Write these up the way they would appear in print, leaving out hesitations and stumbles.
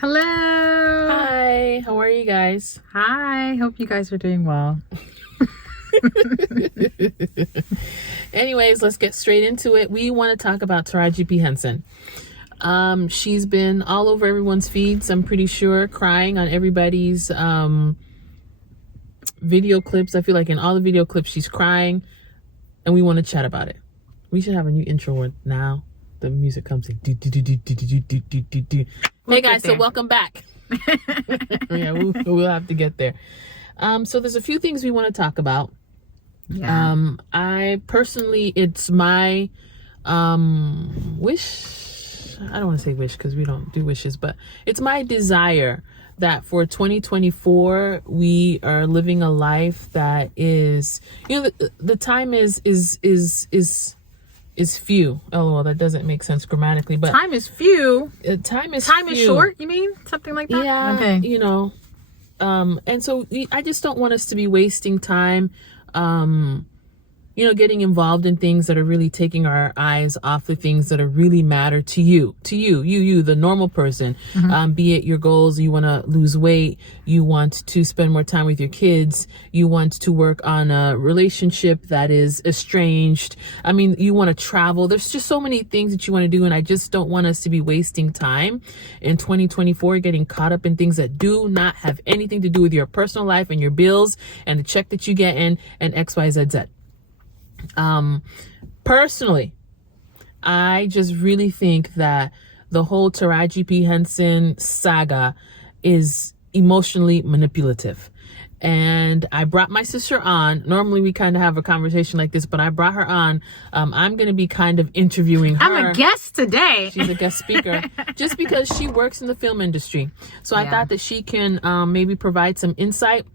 Hello. Hi, how are you guys? Hi. Hope you guys are doing well. Anyways, let's get straight into it. We want to talk about Taraji P. Henson. She's been all over everyone's feeds, I'm pretty sure, crying on everybody's video clips. I feel like in all the video clips, she's crying, and we want to chat about it. We should have a new intro word now. The music comes in. Hey guys, so welcome back. Yeah, we'll have to get there. So there's a few things we want to talk about. Yeah. I personally, it's my wish. I don't want to say wish because we don't do wishes, but it's my desire that for 2024 we are living a life that is, the time is few. Oh well, that doesn't make sense grammatically, but Time is few. Time is short, you mean? Something like that? Yeah. Okay. And so I just don't want us to be wasting time, getting involved in things that are really taking our eyes off the things that are really matter to you, the normal person. Be it your goals, you want to lose weight, you want to spend more time with your kids, you want to work on a relationship that is estranged. I mean, you want to travel. There's just so many things that you want to do. And I just don't want us to be wasting time in 2024, getting caught up in things that do not have anything to do with your personal life and your bills and the check that you get in and XYZZ. Personally, I just really think that the whole Taraji P. Henson saga is emotionally manipulative. And I brought my sister on. Normally we kind of have a conversation like this, but I brought her on. I'm going to be kind of interviewing her. I'm a guest today. She's a guest speaker just because she works in the film industry. So I thought that she can maybe provide some insight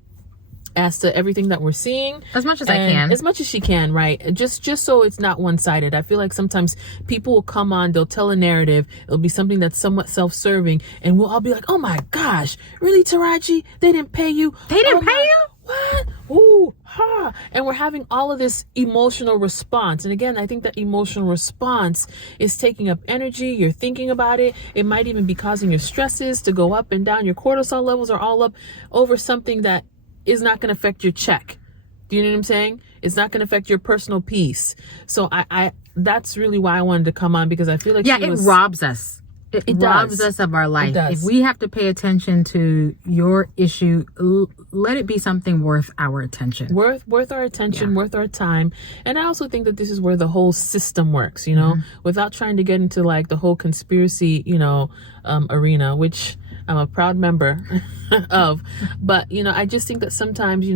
as to everything that we're seeing, As much as I can. as much as she can, right? Just so it's not one-sided. I feel like sometimes people will come on, they'll tell a narrative, it'll be something that's somewhat self-serving, and we'll all be like, oh my gosh, really, Taraji? They didn't pay you? They didn't pay you? What? Ooh, ha. And we're having all of this emotional response. And again, I think that emotional response is taking up energy. You're thinking about it. It might even be causing your stresses to go up and down. Your cortisol levels are all up over something that is not going to affect your check. Do you know what I'm saying? It's not going to affect your personal peace. So I that's really why I wanted to come on, because I feel like it robs us. It robs us of our life. If we have to pay attention to your issue, let it be something worth our attention. Worth our attention, worth our time. And I also think that this is where the whole system works, without trying to get into like the whole conspiracy, arena, which I'm a proud member of. But, I just think that sometimes,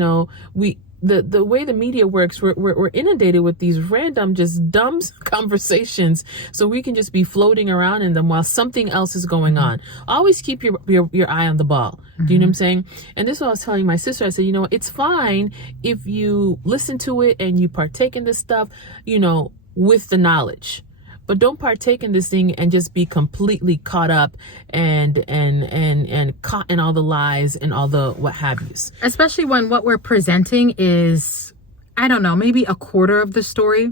the way the media works, we're inundated with these random, just dumb conversations. So we can just be floating around in them while something else is going on. Always keep your eye on the ball. Do you know what I'm saying? And this is what I was telling my sister. I said, it's fine if you listen to it and you partake in this stuff, with the knowledge. But don't partake in this thing and just be completely caught up and caught in all the lies and all the what have yous. Especially when what we're presenting is, I don't know, maybe a quarter of the story.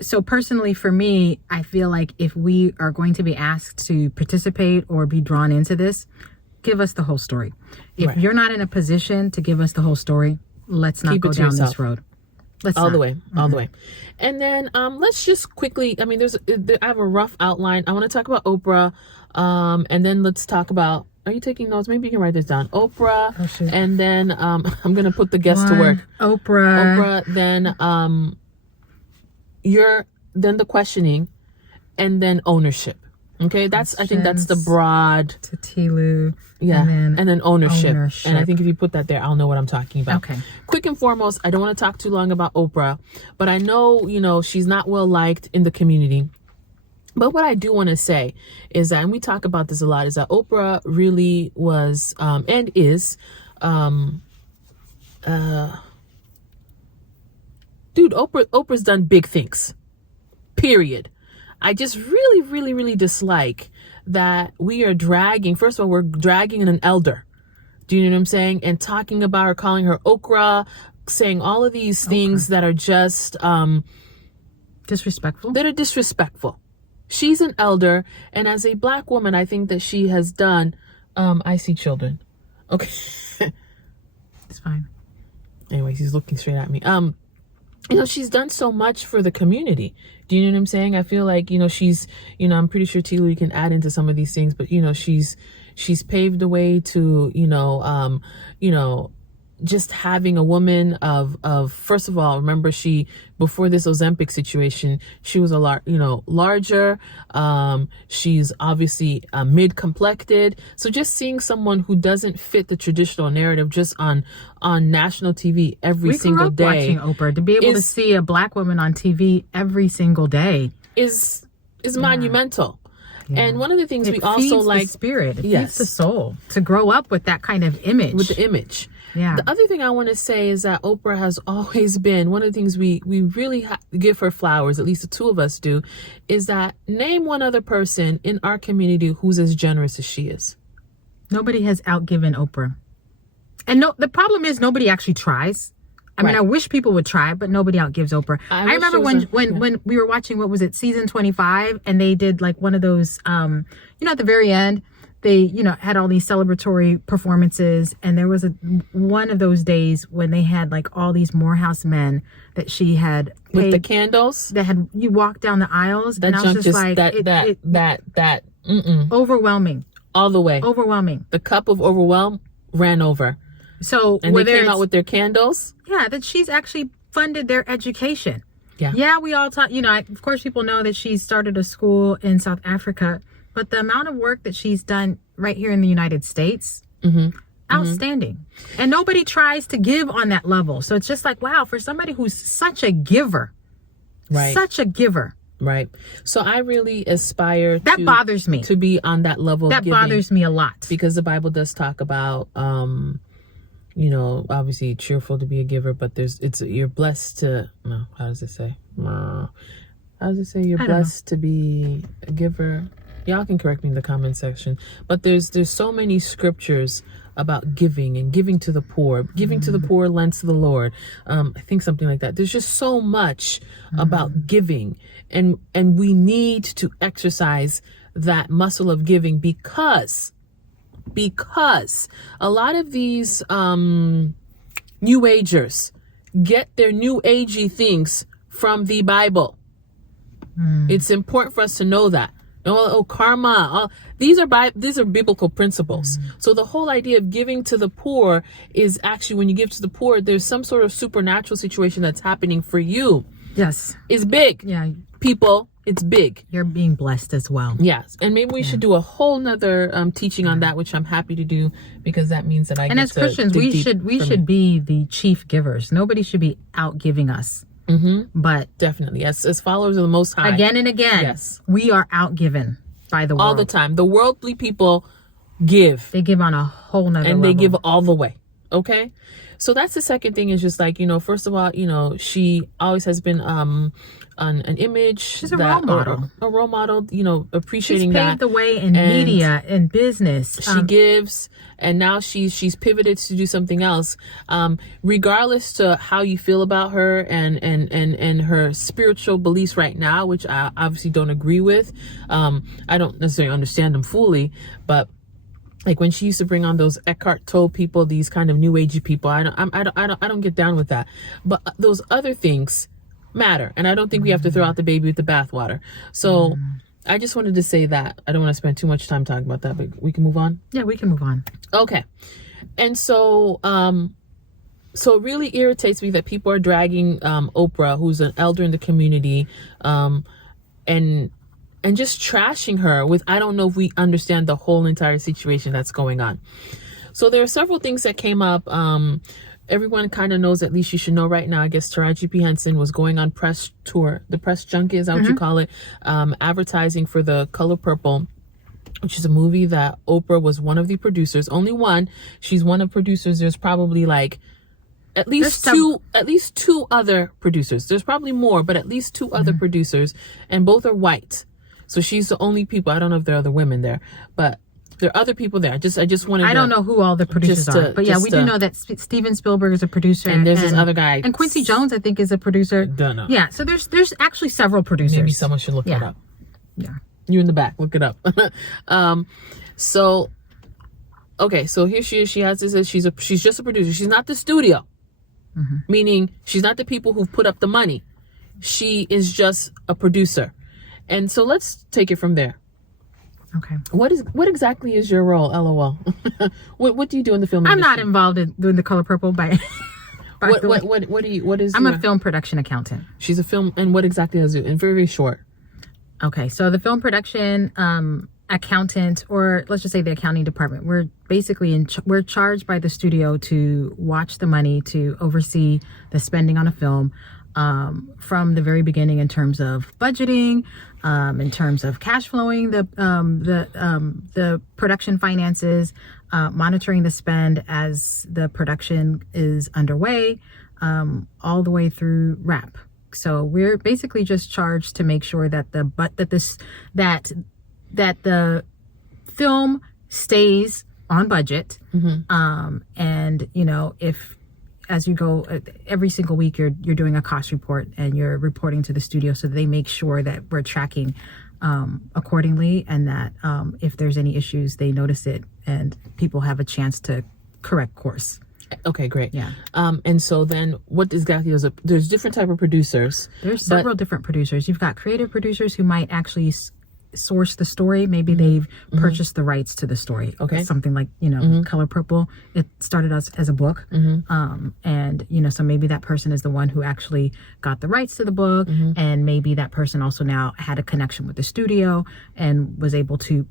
So personally for me, I feel like if we are going to be asked to participate or be drawn into this, give us the whole story. If you're not in a position to give us the whole story, let's not go down this road. All the way. And then let's just quickly, I have a rough outline. I want to talk about Oprah, and then let's talk about, are you taking notes? Maybe you can write this down. Oprah, and then I'm going to put the guest to work. Oprah, then then the questioning, and then ownership. Okay, I think that's the broad. Tatilu. Yeah, and then ownership. And I think if you put that there, I'll know what I'm talking about. Okay. Quick and foremost, I don't want to talk too long about Oprah, but I know, she's not well liked in the community. But what I do want to say is that, and we talk about this a lot, is that Oprah really was, and is, Oprah's done big things, period. I just really, really, really dislike that we are dragging, first of all, we're dragging an elder. Do you know what I'm saying? And talking about her, calling her okra, saying all of these things that are just disrespectful. That are disrespectful. she's an elder, and as a Black woman, I think that she has done. I see children. Okay, It's fine. Anyways, he's looking straight at me. She's done so much for the community. Do you know what I'm saying? I feel like, she's, I'm pretty sure Tila, you can add into some of these things, but she's paved the way to, just having a woman of first of all, remember before this Ozempic situation, she was a larger, she's obviously mid-complected. So just seeing someone who doesn't fit the traditional narrative just on national TV every single day. Watching Oprah, to be able to see a Black woman on TV every single day is monumental. Yeah. And one of the things it we also like, the spirit, it feeds the soul to grow up with that kind of image. With the image. Yeah. The other thing I want to say is that Oprah has always been, one of the things we really give her flowers, at least the two of us do, is that name one other person in our community who's as generous as she is. Nobody has outgiven Oprah. And the problem is nobody actually tries. I mean, I wish people would try, but nobody outgives Oprah. I remember when we were watching, what was it, season 25, and they did like one of those, at the very end, they, had all these celebratory performances. And there was one of those days when they had like all these Morehouse men that she had paid, with the candles that you walk down the aisles. That and I was just like, overwhelming. All the way. Overwhelming. The cup of overwhelm ran over. So, and they came out with their candles. Yeah, that she's actually funded their education. Yeah. Yeah, we all taught, of course people know that she started a school in South Africa, but the amount of work that she's done right here in the United States, outstanding. And nobody tries to give on that level. So it's just like, wow, for somebody who's such a giver, such a giver. Right. So I really aspire that bothers me to be on that level of giving. That bothers me a lot. Because the Bible does talk about, obviously cheerful to be a giver, but you're blessed to, no, how does it say? How does it say you're blessed to be a giver? Y'all can correct me in the comment section. But there's so many scriptures about giving and giving to the poor. Giving to the poor lends to the Lord. I think something like that. There's just so much about giving. And we need to exercise that muscle of giving because a lot of these New Agers get their New Agey things from the Bible. It's important for us to know that. Karma. These are biblical principles. So the whole idea of giving to the poor is actually, when you give to the poor, there's some sort of supernatural situation that's happening for you. Yes. It's big. Yeah. People, it's big. You're being blessed as well. Yes. And maybe we should do a whole nother teaching on that, which I'm happy to do, because that means that and as Christians, we should be the chief givers. Nobody should be out giving us. But definitely, as followers of the Most High, again and again, yes, we are outgiven by the world all the time. The worldly people give. They give on a whole nother and level. They give all the way. Okay, so that's the second thing. Is just like, first of all, she always has been an image. She's a role model. A role model. Appreciating she's paved the way in media and business. She gives. And now she's pivoted to do something else. Regardless to how you feel about her and her spiritual beliefs right now, which I obviously don't agree with. I don't necessarily understand them fully, but like when she used to bring on those Eckhart Tolle people, these kind of new agey people, I don't get down with that. But those other things matter, and I don't think we have to throw out the baby with the bathwater. So. I just wanted to say that. I don't want to spend too much time talking about that, but we can move on? Yeah, we can move on. Okay. And so it really irritates me that people are dragging Oprah, who's an elder in the community, and just trashing her with, I don't know if we understand the whole entire situation that's going on. So there are several things that came up. Everyone kind of knows, at least you should know right now, I guess Taraji P. Henson was going on press tour. The press junket, is that what you call it? Advertising for The Color Purple, which is a movie that Oprah was one of the producers. Only one. She's one of producers. There's probably like at least two other producers. There's probably more, but at least two other producers, and both are white. So she's the only people. I don't know if there are other women there, but there are other people there. I just wanted I don't know who all the producers are. But yeah, we do know that Steven Spielberg is a producer. And there's this other guy. And Quincy Jones, I think, is a producer. Don't know. Yeah, so there's actually several producers. Maybe someone should look that up. Yeah. You in the back, look it up. So here she is. She has this. She's just a producer. She's not the studio, meaning she's not the people who've put up the money. She is just a producer. And so let's take it from there. Okay. What exactly is your role? LOL. What do you do in the film industry? I'm not involved in doing The Color Purple what is I'm a film production accountant. She's a film, and what exactly does it? In very, very short. Okay, so the film production accountant, or let's just say the accounting department, we're basically we're charged by the studio to watch the money, to oversee the spending on a film, from the very beginning in terms of budgeting, in terms of cash flowing the production finances, monitoring the spend as the production is underway, all the way through wrap. So we're basically just charged to make sure that that the film stays on budget. And if as you go every single week, you're doing a cost report and you're reporting to the studio so that they make sure that we're tracking accordingly, and that if there's any issues, they notice it and people have a chance to correct course. Okay, great. Yeah. And so then what exactly is there's different type of producers. There's several different producers. You've got creative producers who might actually source the story. Maybe they've purchased the rights to the story. Okay. Something like, Color Purple, it started as a book. And, so maybe that person is the one who actually got the rights to the book. And maybe that person also now had a connection with the studio and was able to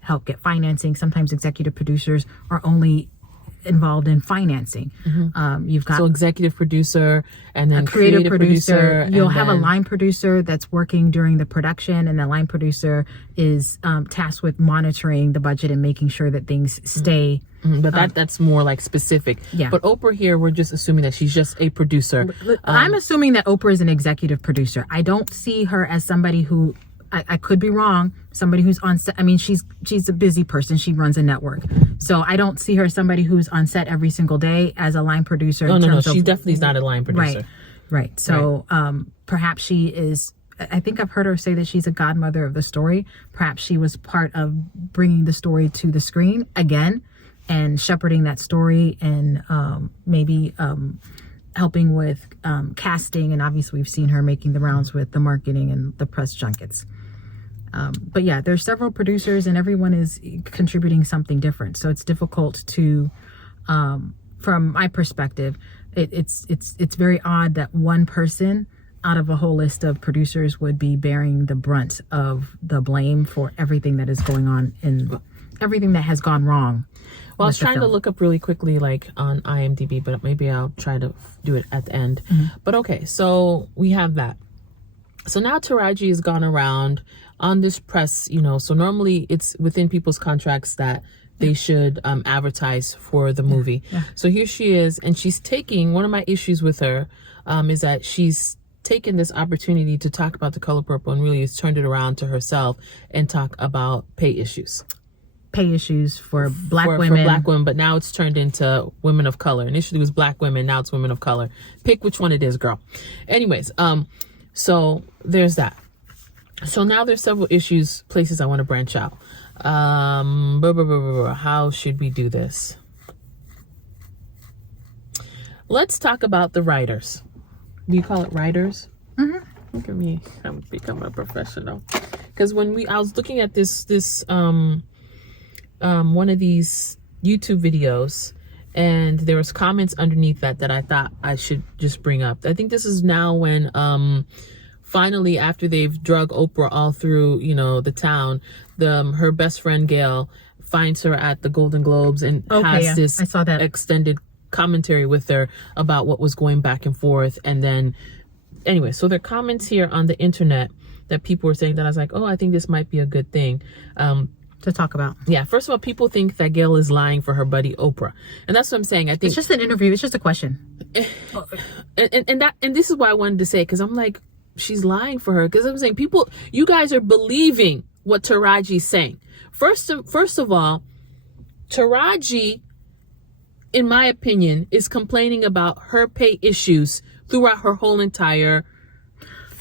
help get financing. Sometimes executive producers are only involved in financing. You've got executive producer and then a creative producer. You'll have a then line producer that's working during the production, and the line producer is tasked with monitoring the budget and making sure that things stay. But that's more like specific. Yeah. But Oprah here, we're just assuming that she's just a producer. I'm assuming that Oprah is an executive producer. I don't see her as somebody who, I could be wrong, somebody who's on set. I mean, she's a busy person. She runs a network. So I don't see her as somebody who's on set every single day as a line producer. No. She definitely is not a line producer. Right. So perhaps she is, I think I've heard her say that she's a godmother of the story. Perhaps she was part of bringing the story to the screen again and shepherding that story, and maybe helping with casting. And obviously we've seen her making the rounds with the marketing and the press junkets. But yeah, there's several producers and everyone is contributing something different. So it's difficult to, from my perspective, it's very odd that one person out of a whole list of producers would be bearing the brunt of the blame for everything that is going on and everything that has gone wrong. Well, I was trying to look up really quickly, like on IMDb, but maybe I'll try to do it at the end. But okay, so we have that. So now Taraji has gone around on this press, so normally it's within people's contracts that they should advertise for the movie. So here she is, and she's taking, one of my issues with her is that she's taken this opportunity to talk about The Color Purple and really has turned it around to herself and talk about pay issues for black women. For black women, but now it's turned into women of color. Initially it was black women, now it's women of color. Pick which one it is, girl. Anyways, so there's that. So now there's several places I want to branch out. How should we do this? Let's talk about the writers. Do you call it writers? Look at me, I'm becoming a professional. Because I was looking at this one of these YouTube videos, and there was comments underneath that I thought I should just bring up. I think this is now when finally, after they've drug Oprah all through the town, her best friend Gail finds her at the Golden Globes and has this extended commentary with her about what was going back and forth. And then anyway, so there are comments here on the internet that people were saying that I was like, I think this might be a good thing to talk about. Yeah, first of all, people think that Gail is lying for her buddy Oprah, and that's what I'm saying. I think it's just an interview. It's just a question. And this is why I wanted to say, because I'm like, she's lying for her, because I'm saying you guys are believing what Taraji's saying. First of all, Taraji, in my opinion, is complaining about her pay issues throughout her whole entire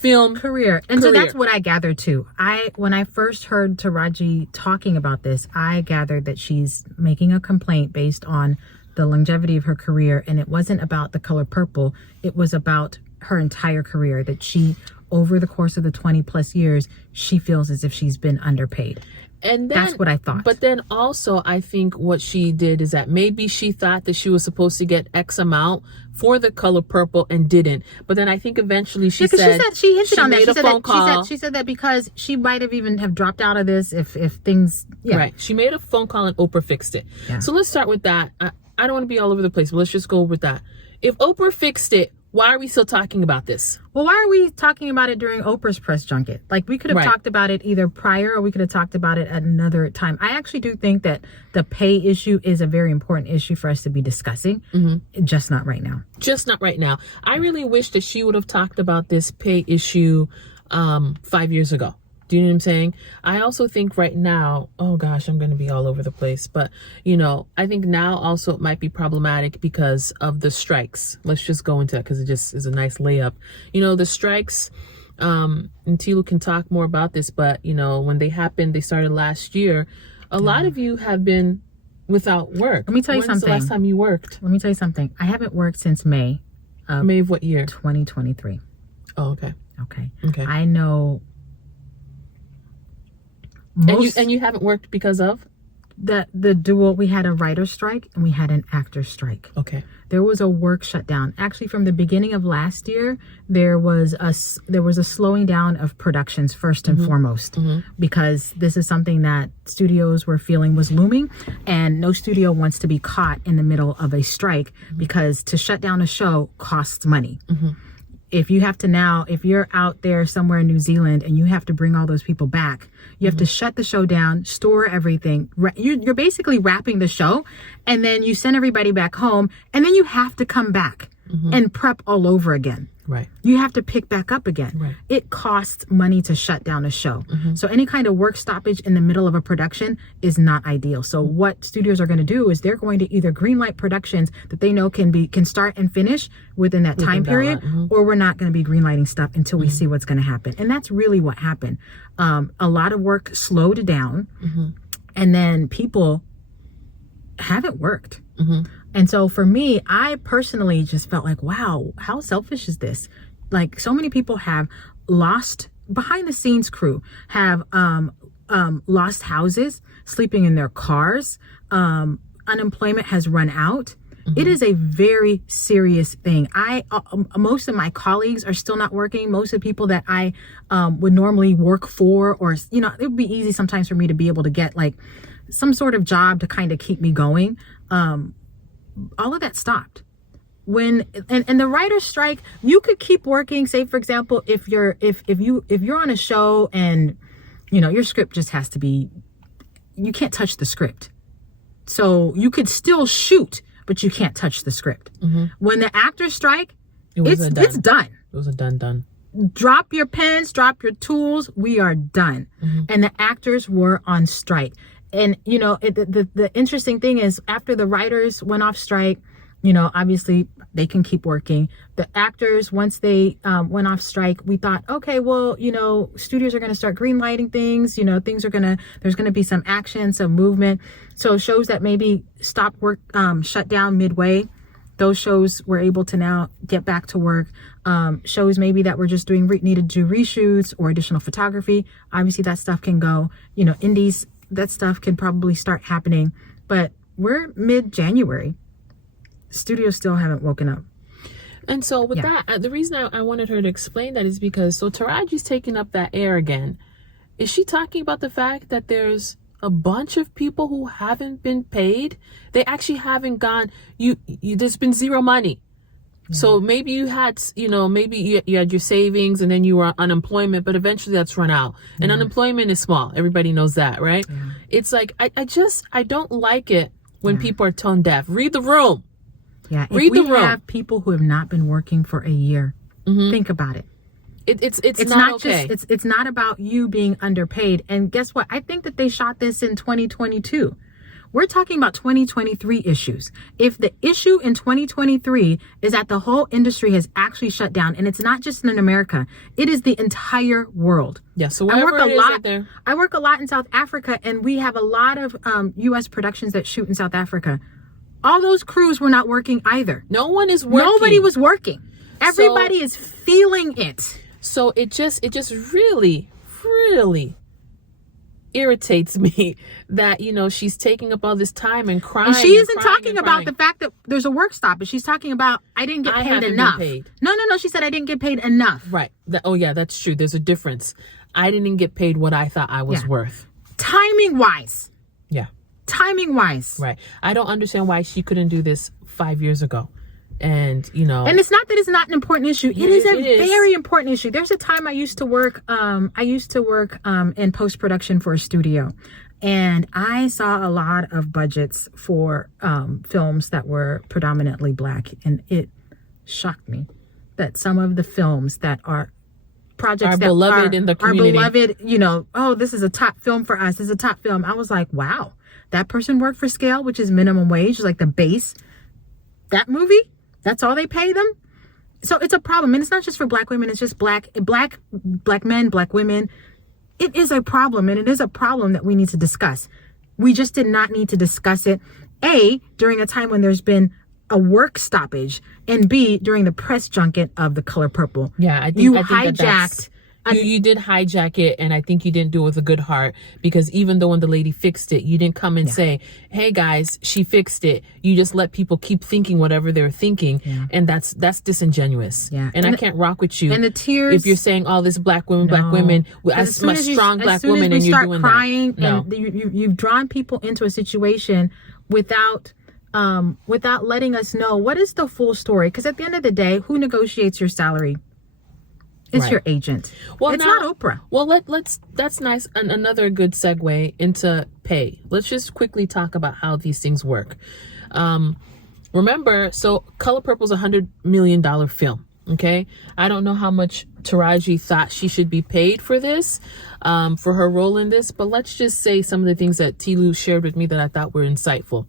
film career. And so that's what I gathered too. When I first heard Taraji talking about this, I gathered that she's making a complaint based on the longevity of her career. And it wasn't about The Color Purple. It was about her entire career, that she, over the course of the 20 plus years, she feels as if she's been underpaid. And then, that's what I thought. But then also, I think what she did is that maybe she thought that she was supposed to get X amount for The Color Purple and didn't. But then I think eventually she said she hinted on that. Made a phone call. She said that because she might have even have dropped out of this if things. Yeah. Right. She made a phone call and Oprah fixed it. Yeah. So let's start with that. I don't want to be all over the place, but let's just go with that. If Oprah fixed it, why are we still talking about this? Well, why are we talking about it during Oprah's press junket? Like, we could have talked about it either prior or we could have talked about it at another time. I actually do think that the pay issue is a very important issue for us to be discussing. Just not right now. Just not right now. I really wish that she would have talked about this pay issue 5 years ago. Do you know what I'm saying? I also think right now, oh gosh, I'm going to be all over the place. But, I think now also it might be problematic because of the strikes. Let's just go into that because it just is a nice layup. The strikes, and Tilu can talk more about this, but, when they happened, they started last year. A lot of you have been without work. Let me tell you something. When's the last time you worked? Let me tell you something. I haven't worked since May. May of what year? 2023. Oh, okay. Okay. I know... And you haven't worked because of the dual. We had a writer's strike and we had an actor's strike. Okay. There was a work shutdown. Actually, from the beginning of last year, there was a slowing down of productions first and foremost, because this is something that studios were feeling was looming, and no studio wants to be caught in the middle of a strike because to shut down a show costs money. If you have to if you're out there somewhere in New Zealand and you have to bring all those people back, you have to shut the show down, store everything. You're basically wrapping the show, and then you send everybody back home, and then you have to come back and prep all over again. Right. You have to pick back up again. Right. It costs money to shut down a show. So any kind of work stoppage in the middle of a production is not ideal. So what studios are going to do is they're going to either greenlight productions that they know can start and finish within that time period, or we're not going to be greenlighting stuff until we see what's going to happen. And that's really what happened. A lot of work slowed down, and then people haven't worked. And so for me, I personally just felt like, wow, how selfish is this? Like, so many people have lost, behind the scenes crew have lost houses, sleeping in their cars. Unemployment has run out. It is a very serious thing. Most of my colleagues are still not working. Most of the people that I would normally work for, or, it would be easy sometimes for me to be able to get like some sort of job to kind of keep me going. All of that stopped when the writer's strike. You could keep working. Say, for example, if you're on a show and your script just has to be, you can't touch the script, so you could still shoot, but you can't touch the script. When the actors strike, it's done. It was a done. Drop your pens, drop your tools. We are done. And the actors were on strike. And, the interesting thing is, after the writers went off strike, obviously they can keep working. The actors, once they went off strike, we thought, okay, well, studios are going to start greenlighting things. There's going to be some action, some movement. So shows that maybe stopped work, shut down midway, those shows were able to now get back to work. Shows maybe that were just needed to do reshoots or additional photography. Obviously that stuff can go, indies, that stuff can probably start happening, but we're mid-January. Studios still haven't woken up. And so with that, the reason I wanted her to explain that is because, so Taraji's taking up that air again. Is she talking about the fact that there's a bunch of people who haven't been paid? They actually haven't gone, there's been zero money. So maybe you had, maybe you had your savings and then you were on unemployment, but eventually that's run out. And unemployment is small. Everybody knows that, right? It's like, I don't like it when people are tone deaf. Read the room. Yeah. Read the room. We have people who have not been working for a year. Think about it. It's not okay. It's not about you being underpaid. And guess what? I think that they shot this in 2022. We're talking about 2023 issues. If the issue in 2023 is that the whole industry has actually shut down, and it's not just in America, it is the entire world. Yeah, so I work a lot in South Africa, and we have a lot of U.S. productions that shoot in South Africa. All those crews were not working either. No one is working. Nobody was working. Everybody is feeling it. So it just really, really irritates me that, you know, she's taking up all this time and crying. And she isn't talking about the fact that there's a work stoppage. She's talking about, I didn't get paid enough. No. She said, I didn't get paid enough. Right. Oh, yeah, that's true. There's a difference. I didn't get paid what I thought I was worth. Timing wise. Yeah. Timing wise. Right. I don't understand why she couldn't do this 5 years ago. And, you know. And it's not that it's not an important issue. It is a very important issue. There's a time I used to work in post-production for a studio. And I saw a lot of budgets for films that were predominantly Black. And it shocked me that some of the films that are projects that beloved in the community, are beloved, you know, oh, this is a top film for us. This is a top film. I was like, wow, that person worked for scale, which is minimum wage, like the base. That movie, that's all they pay them. So it's a problem. And it's not just for Black women. It's just black men, Black women. It is a problem. And it is a problem that we need to discuss. We just did not need to discuss it, A, during a time when there's been a work stoppage, and B, during the press junket of The Color Purple. Yeah, I think you did hijack it, and I think you didn't do it with a good heart, because even though when the lady fixed it, you didn't come and say, hey guys, she fixed it. You just let people keep thinking whatever they're thinking, and that's disingenuous. Yeah. And I can't rock with you. And the tears, if you're saying all this Black women, as a strong Black woman, and you're doing crying, that. No. And you've drawn people into a situation without letting us know what is the full story. Because at the end of the day, who negotiates your salary? It's your agent. Well, it's not Oprah. Well, that's nice. Another good segue into pay. Let's just quickly talk about how these things work. Remember, so Color Purple is $100 million film. Okay. I don't know how much Taraji thought she should be paid for this, for her role in this, but let's just say some of the things that Tilu shared with me that I thought were insightful.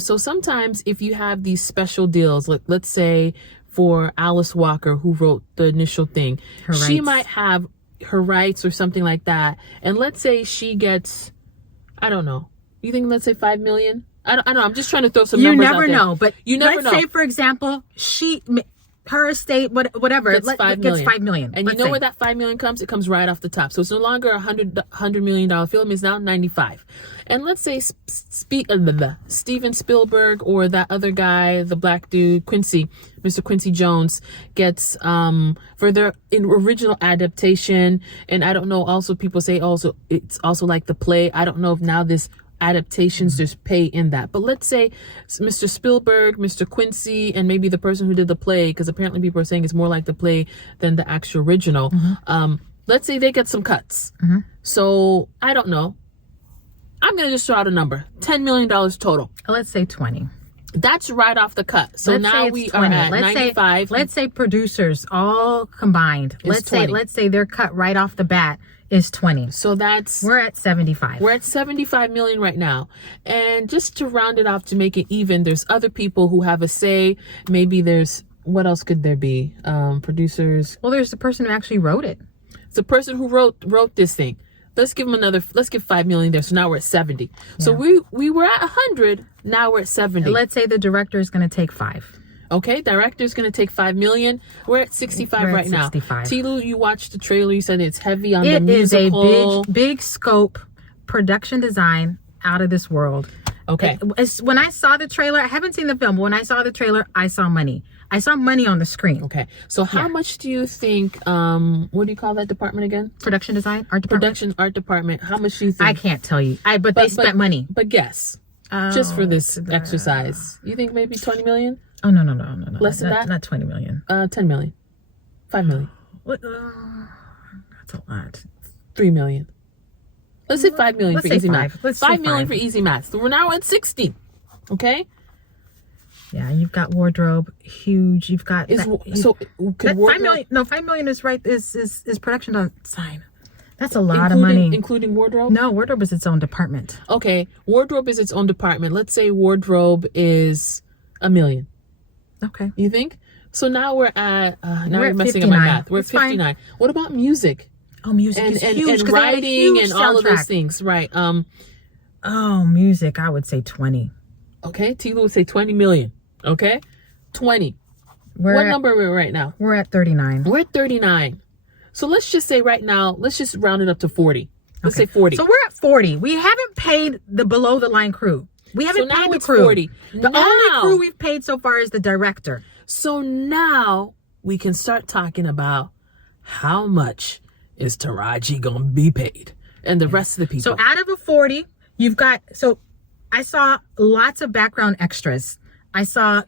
So sometimes if you have these special deals, let's say for Alice Walker, who wrote the initial thing, she might have her rights or something like that. And let's say she gets, I don't know. You think, let's say 5 million? I don't know. I'm just trying to throw some numbers out there. You never know. But you never know. Let's say, for example, her estate, whatever, gets 5 million. And you know where that 5 million comes? It comes right off the top. So it's no longer $100 million film. It's now 95. And let's say Steven Spielberg or that other guy, the Black dude, Mr. Quincy Jones, gets for their original adaptation. And I don't know, also people say also it's also like the play. I don't know if now this adaptations there's pay in that, but let's say Mr. Spielberg, Mr. Quincy, and maybe the person who did the play, because apparently people are saying it's more like the play than the actual original. Let's say they get some cuts. So I don't know, I'm gonna just throw out a number, $10 million total. Let's say 20. That's right off the cut. So now we 20. are at 95. Let's say producers all combined, let's say their cut right off the bat is 20. So we're at 75. We're at 75 million right now. And just to round it off, to make it even, there's other people who have a say. Maybe there's, what else could there be? Producers. Well, there's the person who actually wrote it. It's the person who wrote this thing. Let's give 5 million there. So now we're at 70. Yeah. So we were at 100. Now we're at 70. And let's say the director is going to take 5. Okay, director's going to take 5 million. We're at 65 right now. Tilu, you watched the trailer. You said it's heavy on the musical. It is a big scope production design, out of this world. Okay. When I saw the trailer, I haven't seen the film, but when I saw the trailer, I saw money. I saw money on the screen. Okay. So how much do you think, what do you call that department again? Production design? Art department? Production art department. How much do you think? I can't tell you. But they spent money. But guess. Just for this exercise. You think maybe 20 million? Oh, no. Less than that? Not 20 million. 10 million. 5 million. What? That's a lot. 3 million. Let's say 5 million for easy math. 5 million for easy math. So we're now at 60. Okay? Yeah, you've got wardrobe, huge. You've got 5 million. No, 5 million is right. Is production design. That's a lot of money. Including wardrobe? No, wardrobe is its own department. Okay, wardrobe is its own department. Let's say wardrobe is $1 million. Okay. You think? So now we're at, now We're you're at messing 59. up my math. We're at It's fine. 59. What about music? Oh, music And, is and, huge. and 'cause they had a writing huge and all of those soundtrack. things, right? Oh, music, I would say 20. Okay, Tila would say 20 million. Okay, 20. What number are we right now? We're at 39. We're at 39. So let's just say right now, let's just round it up to 40. Let's say 40. So we're at 40. We haven't paid the below the line crew. We haven't now paid the it's crew. 40. The Now- only crew we've paid so far is the director. So now we can start talking about how much is Taraji gonna be paid and the rest of the people. So out of the 40, you've got, so I saw lots of background extras. It's a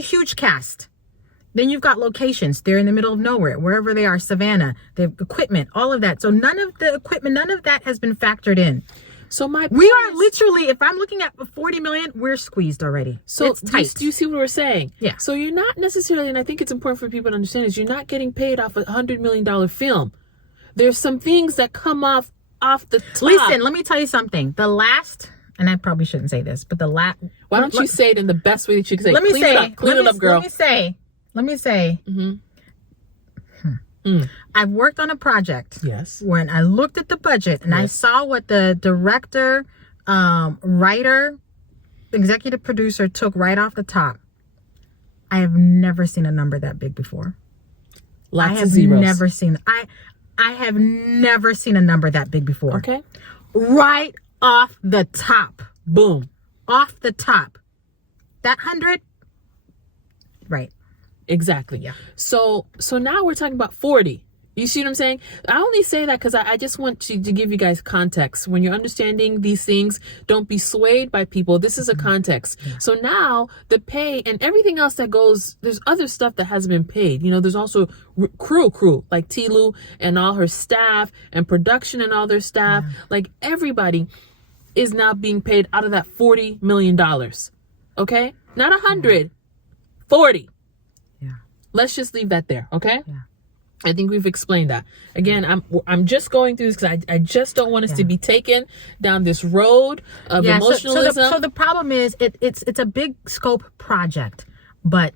huge cast. Then you've got locations. They're in the middle of nowhere, wherever they are, Savannah, the equipment, all of that. So none of the equipment, none of that has been factored in. So We are literally, if I'm looking at 40 million, we're squeezed already. So it's tight. do you see what we're saying? Yeah. So you're not necessarily, and I think it's important for people to understand, is you're not getting paid off a $100 million film. There's some things that come off the top. Listen, let me tell you something. The last, and I probably shouldn't say this, but the last. Why don't you say it in the best way that you can say it? Clean it up, girl. Let me say. I've worked on a project. Yes. When I looked at the budget and I saw what the director, writer, executive producer took right off the top, I have never seen a number that big before. Lots of zeros. I have never seen a number that big before. Okay. Right off the top. Boom. Off the top. That 100. Right. Exactly. Yeah. So now we're talking about 40. You see what I'm saying? I only say that because I just want to give you guys context. When you're understanding these things, don't be swayed by people. This is a context. Yeah. So now the pay and everything else that goes, there's other stuff that hasn't been paid. You know, there's also crew, like Tilu and all her staff and production and all their staff. Yeah. Like everybody is now being paid out of that $40 million. Okay? Not 100, 40. Yeah. Let's just leave that there. Okay? Yeah. I think we've explained that. Again, I'm just going through this because I just don't want us to be taken down this road of emotionalism. So the problem is it's a big scope project, but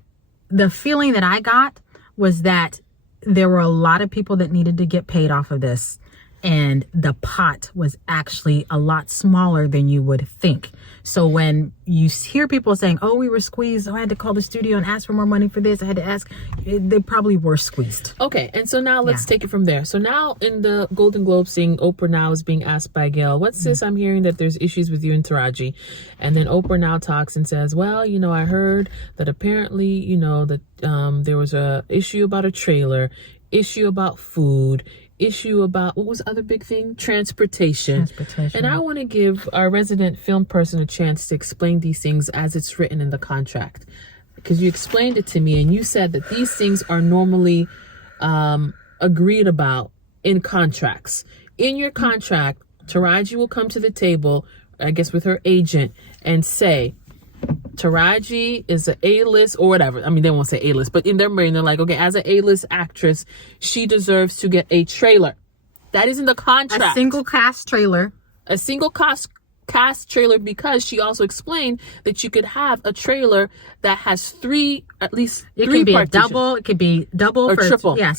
the feeling that I got was that there were a lot of people that needed to get paid off of this, and the pot was actually a lot smaller than you would think. So when you hear people saying, oh, we were squeezed, I had to call the studio and ask for more money for this, I had to ask, they probably were squeezed. Okay, and so now let's take it from there. So now in the Golden Globe thing, Oprah now is being asked by Gail, what's this? I'm hearing that there's issues with you and Taraji. And then Oprah now talks and says, well, you know, I heard that apparently, you know, that there was a issue about a trailer, issue about food, issue about, what was the other big thing? Transportation. And I want to give our resident film person a chance to explain these things as it's written in the contract, because you explained it to me and you said that these things are normally agreed about in contracts. In your contract, Taraji will come to the table, I guess with her agent, and say, Taraji is an A-list or whatever. I mean, they won't say A-list, but in their brain, they're like, okay, as an A-list actress, she deserves to get a trailer. That is in the contract. A single cast trailer. A single cast trailer, because she also explained that you could have a trailer that has at least three partitions. It could be double or triple. Yeah,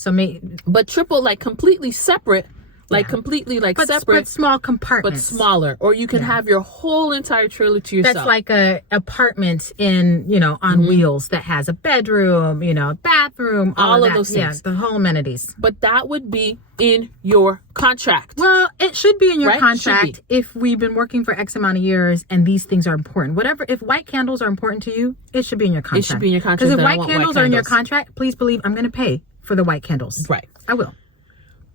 but triple, like completely separate. Like completely separate, but small compartments, but smaller. Or you can have your whole entire trailer to yourself. That's like a apartment on wheels that has a bedroom, bathroom, all of those things. Yeah, the whole amenities. But that would be in your contract. Well, it should be in your contract if we've been working for X amount of years and these things are important. If white candles are important to you, it should be in your contract. It should be in your contract. Because if white candles are in your contract, please believe I'm going to pay for the white candles. Right. I will.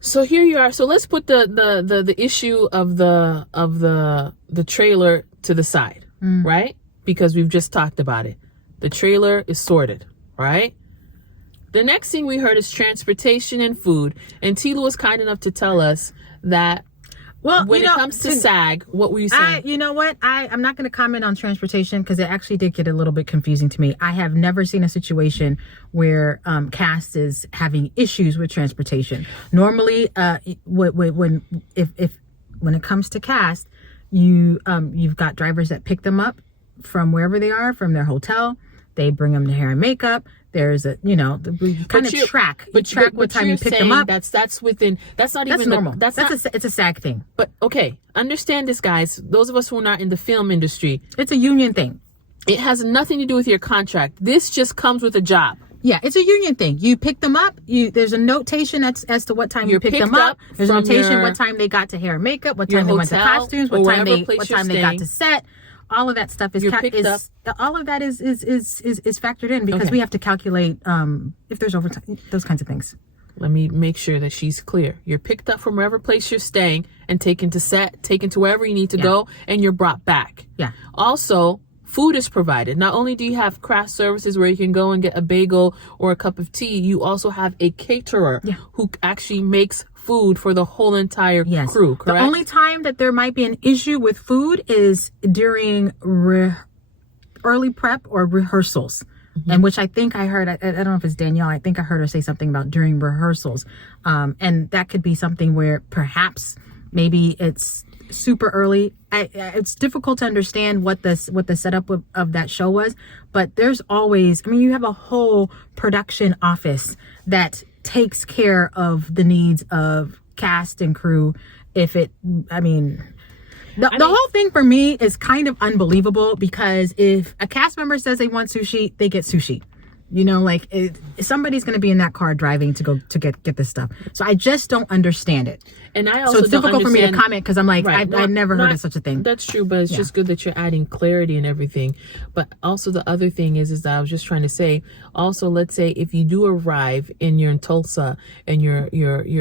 So here you are. So let's put the issue of the trailer to the side, right? Because we've just talked about it. The trailer is sorted, right? The next thing we heard is transportation and food. And Tila was kind enough to tell us that Well, when it comes to SAG, what were you saying? You know what? I'm not going to comment on transportation because it actually did get a little bit confusing to me. I have never seen a situation where cast is having issues with transportation. Normally, when it comes to cast, you've got drivers that pick them up from wherever they are, from their hotel. They bring them to hair and makeup. There's a, track. You track what time you pick them up. That's not even normal. It's a SAG thing. But okay, understand this, guys. Those of us who are not in the film industry, it's a union thing. It has nothing to do with your contract. This just comes with a job. Yeah, it's a union thing. You pick them up. There's a notation as to what time you pick them up. There's a notation what time they got to hair and makeup, what time they went to costumes, what time they got to set. All of that stuff is all of that is factored in because we have to calculate if there's overtime, those kinds of things. Let me make sure that she's clear. You're picked up from wherever place you're staying and taken to set, taken to wherever you need to go, and you're brought back. Yeah. Also, food is provided. Not only do you have craft services where you can go and get a bagel or a cup of tea, you also have a caterer who actually makes food for the whole entire crew, correct? The only time that there might be an issue with food is during early prep or rehearsals. Mm-hmm. And which I think I heard, I don't know if it's Danielle, I think I heard her say something about during rehearsals. And that could be something where perhaps maybe it's super early. It's difficult to understand what the setup of that show was, but there's always, you have a whole production office that takes care of the needs of cast and crew. The whole thing for me is kind of unbelievable because if a cast member says they want sushi, they get sushi. Somebody's going to be in that car driving to go to get this stuff. So I just don't understand it. And I also so it's difficult for me to comment because I'm like, I never heard of such a thing. That's true, but it's just good that you're adding clarity and everything. But also the other thing is that I was just trying to say, also, let's say if you do arrive and you're in Tulsa and you're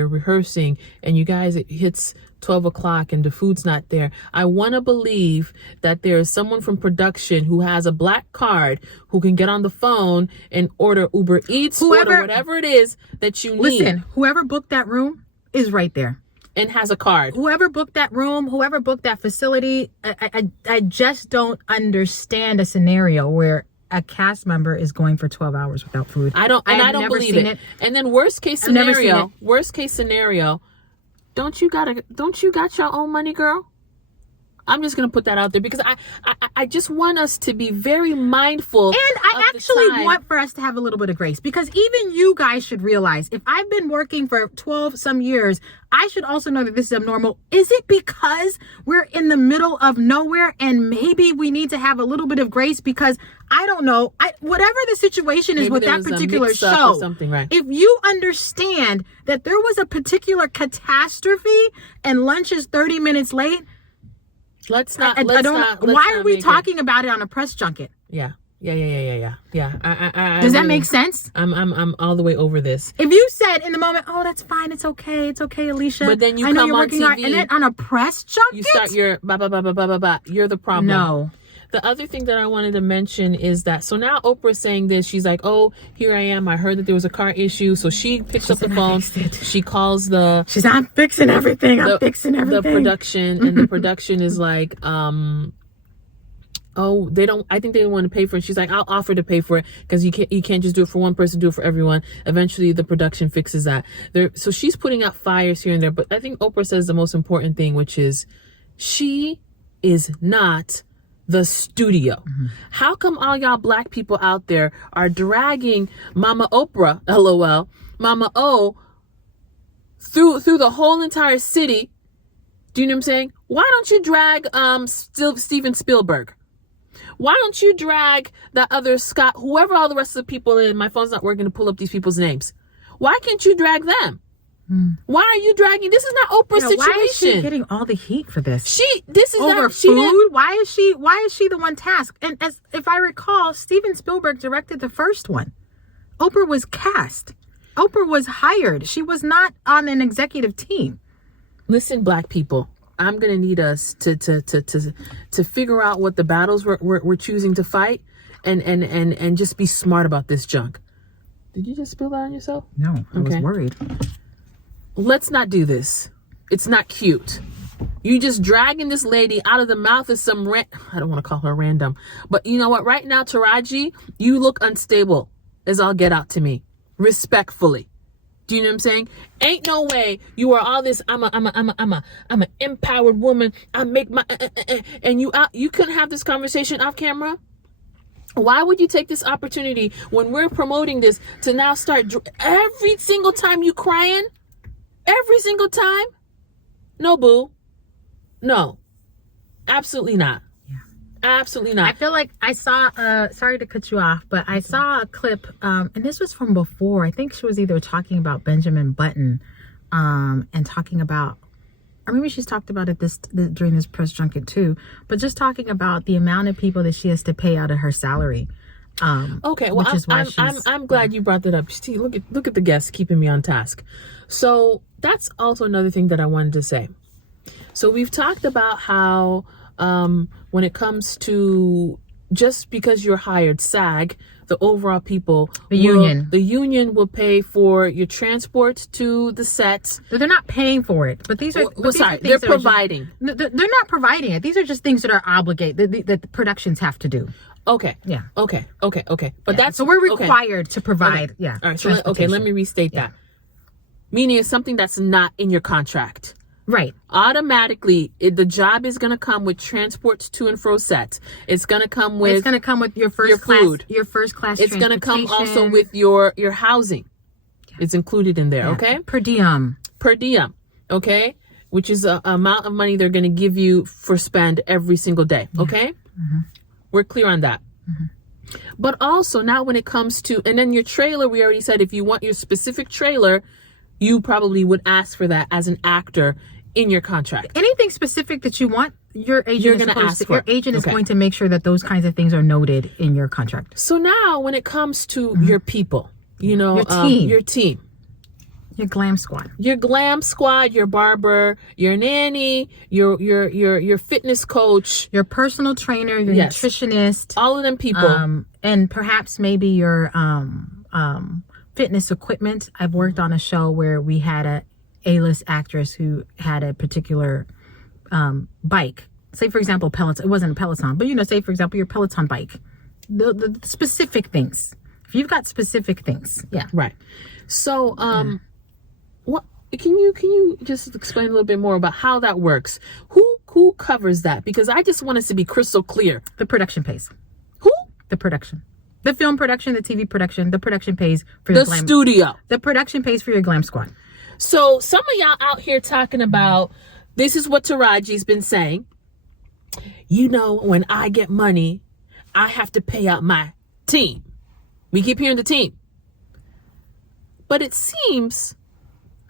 rehearsing and you guys, it hits 12 o'clock and the food's not there. I want to believe that there is someone from production who has a black card who can get on the phone and order Uber Eats, order whatever it is that you need. Listen, whoever booked that room is right there. And has a card. Whoever booked that room, whoever booked that facility, I just don't understand a scenario where a cast member is going for 12 hours without food. I don't believe it. And then worst case scenario, don't you got your own money, girl? I'm just gonna put that out there because I just want us to be very mindful. And I actually want for us to have a little bit of grace because even you guys should realize if I've been working for 12 some years, I should also know that this is abnormal. Is it because we're in the middle of nowhere and maybe we need to have a little bit of grace because I don't know, whatever the situation is with that particular show, right? If you understand that there was a particular catastrophe and lunch is 30 minutes late, why are we talking about it on a press junket? Yeah. Does that make sense? I'm all the way over this. If you said in the moment, "Oh, that's fine, it's okay, Alicia," but then I know you're working hard, and then on a press junket, you start your You're the problem. No. The other thing that I wanted to mention is that, so now Oprah's saying this, she's like, oh, here I am. I heard that there was a car issue. So she picks up the phone. She calls I'm fixing everything. I'm fixing everything. The production, and the production is like, I think they don't want to pay for it. She's like, I'll offer to pay for it because you can't just do it for one person, do it for everyone. Eventually the production fixes that. So she's putting out fires here and there. But I think Oprah says the most important thing, which is she is not the studio. Mm-hmm. How come all y'all black people out there are dragging Mama Oprah, LOL, Mama O, through the whole entire city? Do you know what I'm saying? Why don't you drag Steven Spielberg? Why don't you drag that other Scott, whoever all the rest of the people in? My phone's not working to pull up these people's names. Why can't you drag them? Why are you dragging? This is not Oprah's situation. Why is she getting all the heat for this? This is over not, food. Why is she the one tasked? And if I recall, Steven Spielberg directed the first one. Oprah was cast. Oprah was hired. She was not on an executive team. Listen, black people, I'm gonna need us to figure out what the battles we're choosing to fight, and just be smart about this junk. Did you just spill that on yourself? No, I was worried. Let's not do this. It's not cute. You just dragging this lady out of the mouth of some I don't want to call her random, but you know what? Right now, Taraji, you look unstable as all get out to me, respectfully. Do you know what I'm saying? Ain't no way you are all this. I'm an empowered woman. I make my and you couldn't have this conversation off camera. Why would you take this opportunity when we're promoting this to now start every single time you crying? Every single time? No, boo. No, absolutely not. Yeah. Absolutely not. I feel like I saw, sorry to cut you off, but I saw a clip, and this was from before. I think she was either talking about Benjamin Button and talking about, or maybe she's talked about it during this press junket too, but just talking about the amount of people that she has to pay out of her salary. Okay, well, I'm glad you brought that up. See, look at the guests keeping me on task. So that's also another thing that I wanted to say. So we've talked about how when it comes to just because you're hired, SAG, the overall people, the union will pay for your transport to the set. They're not paying for it, but these are. They're providing. They're not providing it. These are just things that are obligated that the productions have to do. Okay. Yeah. Okay. But that's so we're required to provide. Okay. Yeah. All right. So let me restate that. Meaning it's something that's not in your contract. Right. Automatically, the job is going to come with transports to and fro sets. It's going to come with your first class, food. Your first class. It's going to come also with your housing. Yeah. It's included in there. Yeah. Okay. Per diem. Okay. Which is a amount of money they're going to give you for spend every single day. Okay. Mm-hmm. We're clear on that. Mm-hmm. But also now when it comes to, and then your trailer, we already said if you want your specific trailer, you probably would ask for that as an actor in your contract. Anything specific that you want, your agent is going to make sure that those kinds of things are noted in your contract. So now when it comes to your people, your team, your glam squad, your barber, your nanny, your fitness coach, your personal trainer, your nutritionist, all of them people, and perhaps maybe your fitness equipment. I've worked on a show where we had a A-list actress who had a particular bike. Say for example, Peloton. It wasn't a Peloton, but say for example your Peloton bike. The specific things. If you've got specific things, right. So what can you just explain a little bit more about how that works? Who covers that? Because I just want us to be crystal clear. The production pays. Who? The production. The film production, the TV production, the production pays for the studio. The production pays for your glam squad. So some of y'all out here talking about, this is what Taraji's been saying. When I get money, I have to pay out my team. We keep hearing the team. But it seems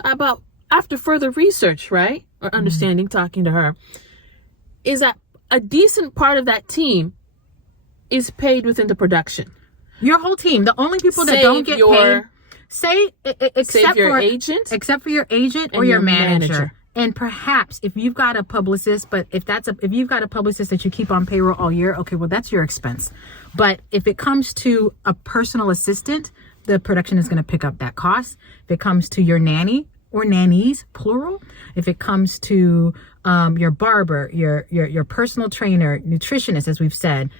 about after further research, right? Or understanding, talking to her, is that a decent part of that team is paid within the production. Your whole team. The only people that don't get paid, except for your agent or your manager. And perhaps if you've got a publicist, but if you've got a publicist that you keep on payroll all year, okay, well that's your expense. But if it comes to a personal assistant, the production is going to pick up that cost. If it comes to your nanny or nannies, plural, if it comes to your barber, your personal trainer, nutritionist, as we've said,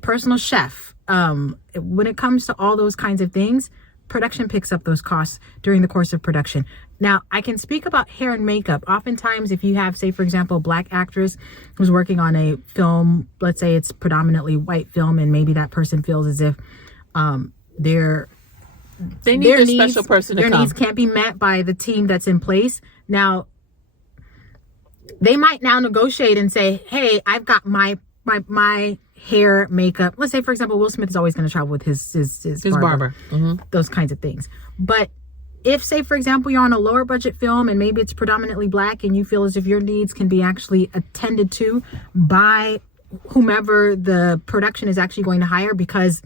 personal chef, when it comes to all those kinds of things, production picks up those costs during the course of production. Now, I can speak about hair and makeup. Oftentimes, if you have, say, for example, a black actress who's working on a film, let's say it's predominantly white film, and maybe that person feels as if their special person to come. Their needs can't be met by the team that's in place. Now, they might now negotiate and say, hey, I've got my hair, makeup. Let's say, for example, Will Smith is always going to travel with his barber. Mm-hmm. Those kinds of things. But if, say, for example, you're on a lower budget film and maybe it's predominantly black and you feel as if your needs can be actually attended to by whomever the production is actually going to hire because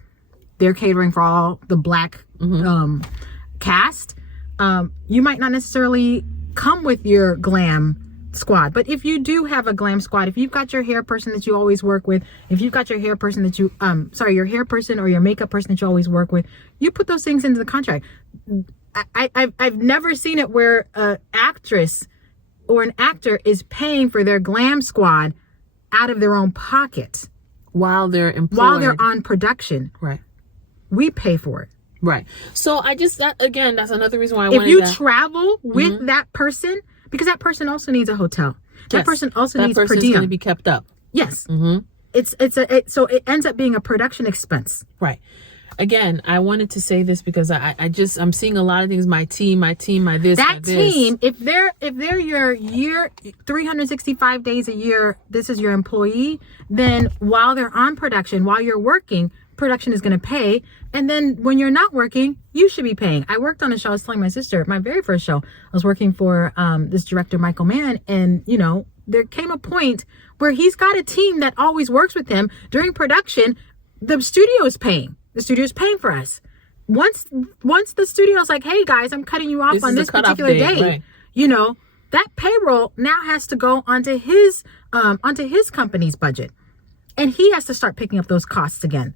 they're catering for all the black cast, you might not necessarily come with your glam squad. But if you do have a glam squad, if you've got your hair person that you always work with, if you've got your hair person that you your hair person or your makeup person that you always work with, you put those things into the contract. I've never seen it where an actress or an actor is paying for their glam squad out of their own pocket while they're employed, while they're on production. Right. We pay for it. Right. So that's another reason why I if you travel with that person, because that person also needs a hotel. That person also needs per diem. Going to be kept up. Yes. So it ends up being a production expense. Right. Again, I wanted to say this because I'm seeing a lot of things. My team, my this, that my this. Team, if they're your year 365 days a year, this is your employee, then while they're on production, while you're working, production is going to pay. And then when you're not working, you should be paying. I worked on a show. I was telling my sister, my very first show, I was working for this director, Michael Mann. And, there came a point where he's got a team that always works with him during production. The studio is paying. The studio is paying for us. Once the studio's like, hey guys, I'm cutting you off on this particular day, right. That payroll now has to go onto his company's budget. And he has to start picking up those costs again.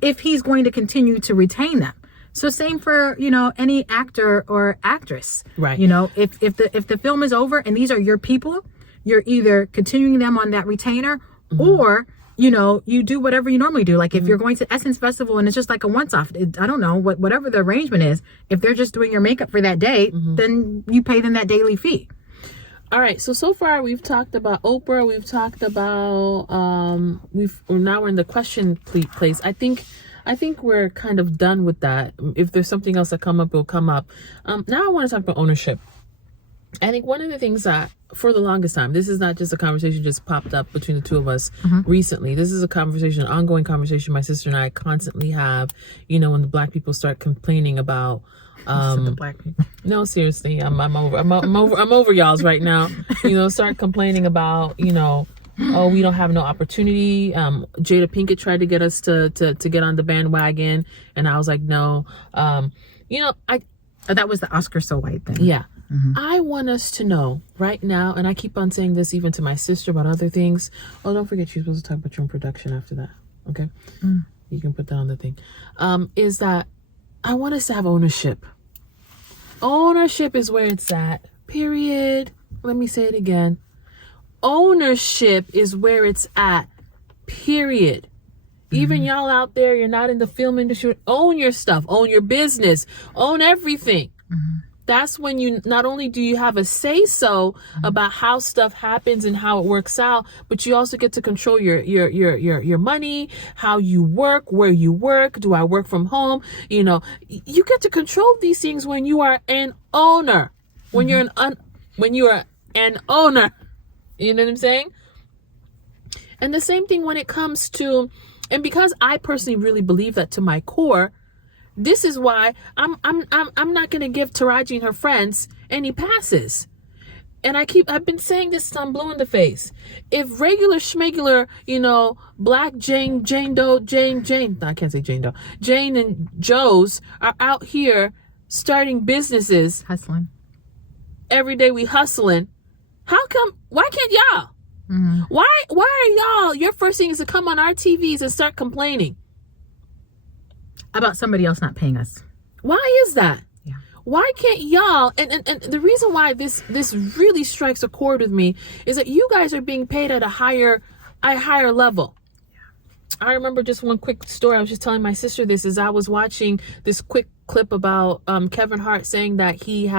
If he's going to continue to retain them. So same for, any actor or actress. Right. If the film is over and these are your people, you're either continuing them on that retainer or, you do whatever you normally do. Like if you're going to Essence Festival and it's just like a once-off, I don't know, whatever the arrangement is, if they're just doing your makeup for that day, then you pay them that daily fee. All right. So far we've talked about Oprah. We've talked about, now we're in the question place. I think we're kind of done with that. If there's something else that come up, it'll come up. Now I want to talk about ownership. I think one of the things that for the longest time, this is not just a conversation just popped up between the two of us recently. This is a conversation, ongoing conversation my sister and I constantly have, when the Black people start complaining about the Black people. No, seriously, I'm over y'all's right now. Start complaining about, oh, we don't have no opportunity. Jada Pinkett tried to get us to get on the bandwagon, and I was like, no. That was the Oscar So White thing. Yeah. I want us to know right now, and I keep on saying this even to my sister about other things. Oh, don't forget, you're supposed to talk about your own production after that. Okay? You can put that on the thing. Is that I want us to have ownership. Ownership is where it's at. Period. Let me say it again. Ownership is where it's at. Period. Even y'all out there, you're not in the film industry. Own your stuff. Own your business. Own everything. That's when you not only do you have a say so about how stuff happens and how it works out, but you also get to control your money, how you work, where you work. Do I work from home? You get to control these things when you are an owner. When you are an owner. You know what I'm saying? And the same thing when it comes to, and because I personally really believe that to my core, this is why I'm not going to give Taraji and her friends any passes. And I've been saying this till I'm blue in the face. If regular schmegular, Black Jane Doe, I can't say Jane Doe, Jane and Joes are out here starting businesses. Hustling. Every day we hustling. Why can't y'all? Why are y'all, your first thing is to come on our TVs and start complaining about somebody else not paying us? Why is that? Yeah. Why can't y'all, and the reason why this really strikes a chord with me is that you guys are being paid at a higher level. I remember just one quick story. I was just telling my sister this as I was watching this quick clip about Kevin Hart saying that he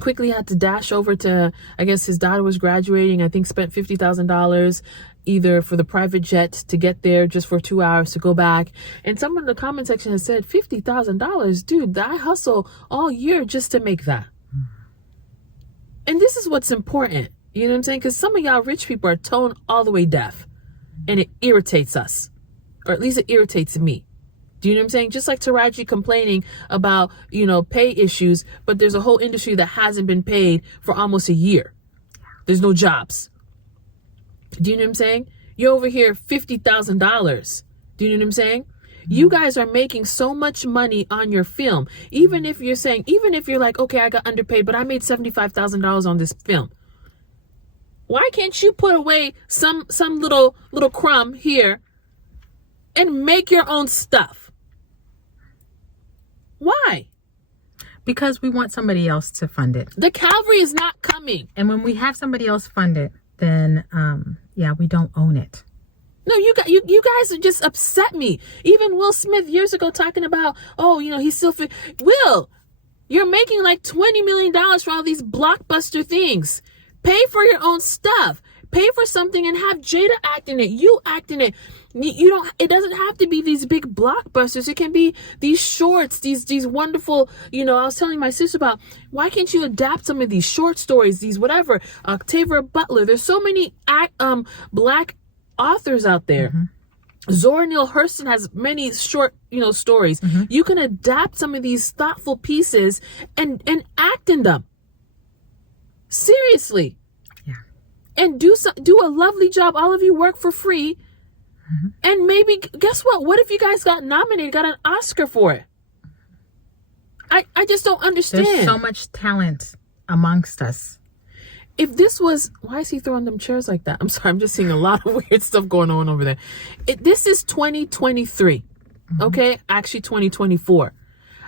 quickly had to dash over to, I guess his daughter was graduating, I think spent $50,000 either for the private jet to get there just for 2 hours to go back. And someone in the comment section has said, $50,000, dude, I hustle all year just to make that. And this is what's important. You know what I'm saying? Because some of y'all rich people are tone all the way deaf. And it irritates us. Or at least it irritates me. Do you know what I'm saying? Just like Taraji complaining about, pay issues, but there's a whole industry that hasn't been paid for almost a year. There's no jobs. Do you know what I'm saying? You're over here $50,000. Do you know what I'm saying? You guys are making so much money on your film. Even if you're like, okay, I got underpaid, but I made $75,000 on this film. Why can't you put away some little crumb here and make your own stuff? Why? Because we want somebody else to fund it. The cavalry is not coming. And when we have somebody else fund it, then we don't own it. No, you guys just upset me. Even Will Smith years ago talking about, he's still Will, you're making like $20 million for all these blockbuster things. Pay for your own stuff. Pay for something and have Jada act in it. You act in it. It doesn't have to be these big blockbusters. It can be these shorts, these wonderful, I was telling my sister about, why can't you adapt some of these short stories, these whatever, Octavia Butler. There's so many black authors out there. Mm-hmm. Zora Neale Hurston has many short, stories. Mm-hmm. You can adapt some of these thoughtful pieces and act in them. Seriously. Yeah. And do a lovely job. All of you work for free. Mm-hmm. And maybe, guess what? What if you guys got nominated, got an Oscar for it? I just don't understand. There's so much talent amongst us. If this was, why is he throwing them chairs like that? I'm sorry, I'm just seeing a lot of weird stuff going on over there. This is 2023, mm-hmm. Okay? Actually 2024.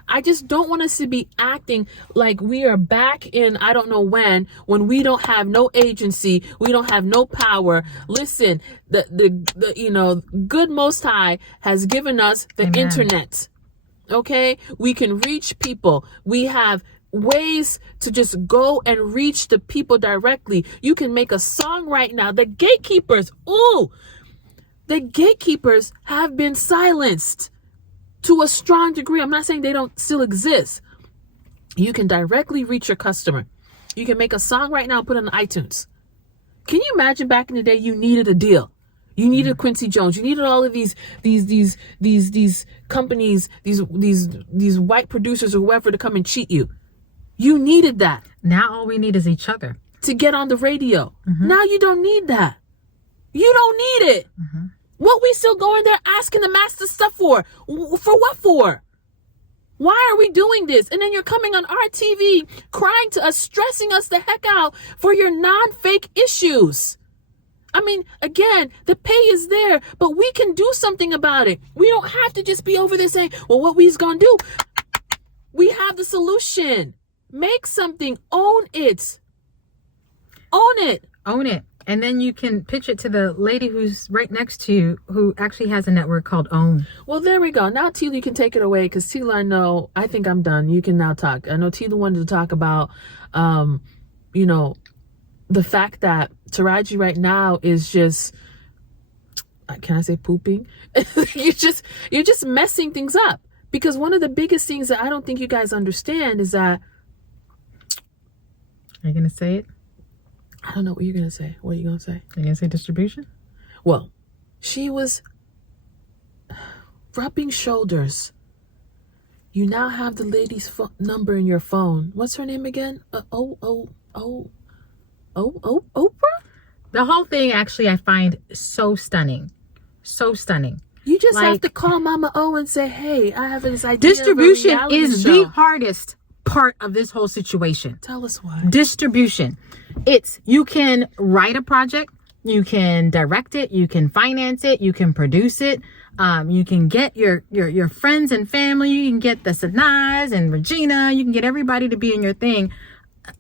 I just don't want us to be acting like we are back in, I don't know when we don't have no agency, we don't have no power. Listen, the good Most High has given us the Amen. Internet. Okay? We can reach people. We have ways to just go and reach the people directly. You can make a song right now. The gatekeepers have been silenced to a strong degree. I'm not saying they don't still exist. You can directly reach your customer. You can make a song right now and put it on iTunes. Can you imagine back in the day you needed a deal? You needed Quincy Jones. You needed all of these companies, these white producers or whoever to come and cheat you. You needed that. Now all we need is each other to get on the radio. Mm-hmm. Now you don't need that. You don't need it. Mm-hmm. What we still going there asking the master stuff for? For what for? Why are we doing this? And then you're coming on our TV crying to us, stressing us the heck out for your non-fake issues. I mean, again, the pay is there, but we can do something about it. We don't have to just be over there saying, well, what we's going to do? We have the solution. Make something. Own it. Own it. Own it. And then you can pitch it to the lady who's right next to you, who actually has a network called OWN. Well, there we go. Now, Tila, you can take it away, because Tila, I think I'm done. You can now talk. I know Tila wanted to talk about, the fact that Taraji right now is just, can I say pooping? You're just messing things up. Because one of the biggest things that I don't think you guys understand is that. Are you going to say it? I don't know what you're going to say. What are you going to say? Are you going to say distribution? Well, she was rubbing shoulders. You now have the lady's number in your phone. What's her name again? Oprah? The whole thing, actually, I find so stunning. So stunning. You just have to call Mama O and say, hey, I have this idea. Distribution is the hardest part of this whole situation. Tell us why. Distribution. You can write a project, you can direct it, you can finance it, you can produce it, you can get your friends and family, you can get the Sanaz and Regina, you can get everybody to be in your thing,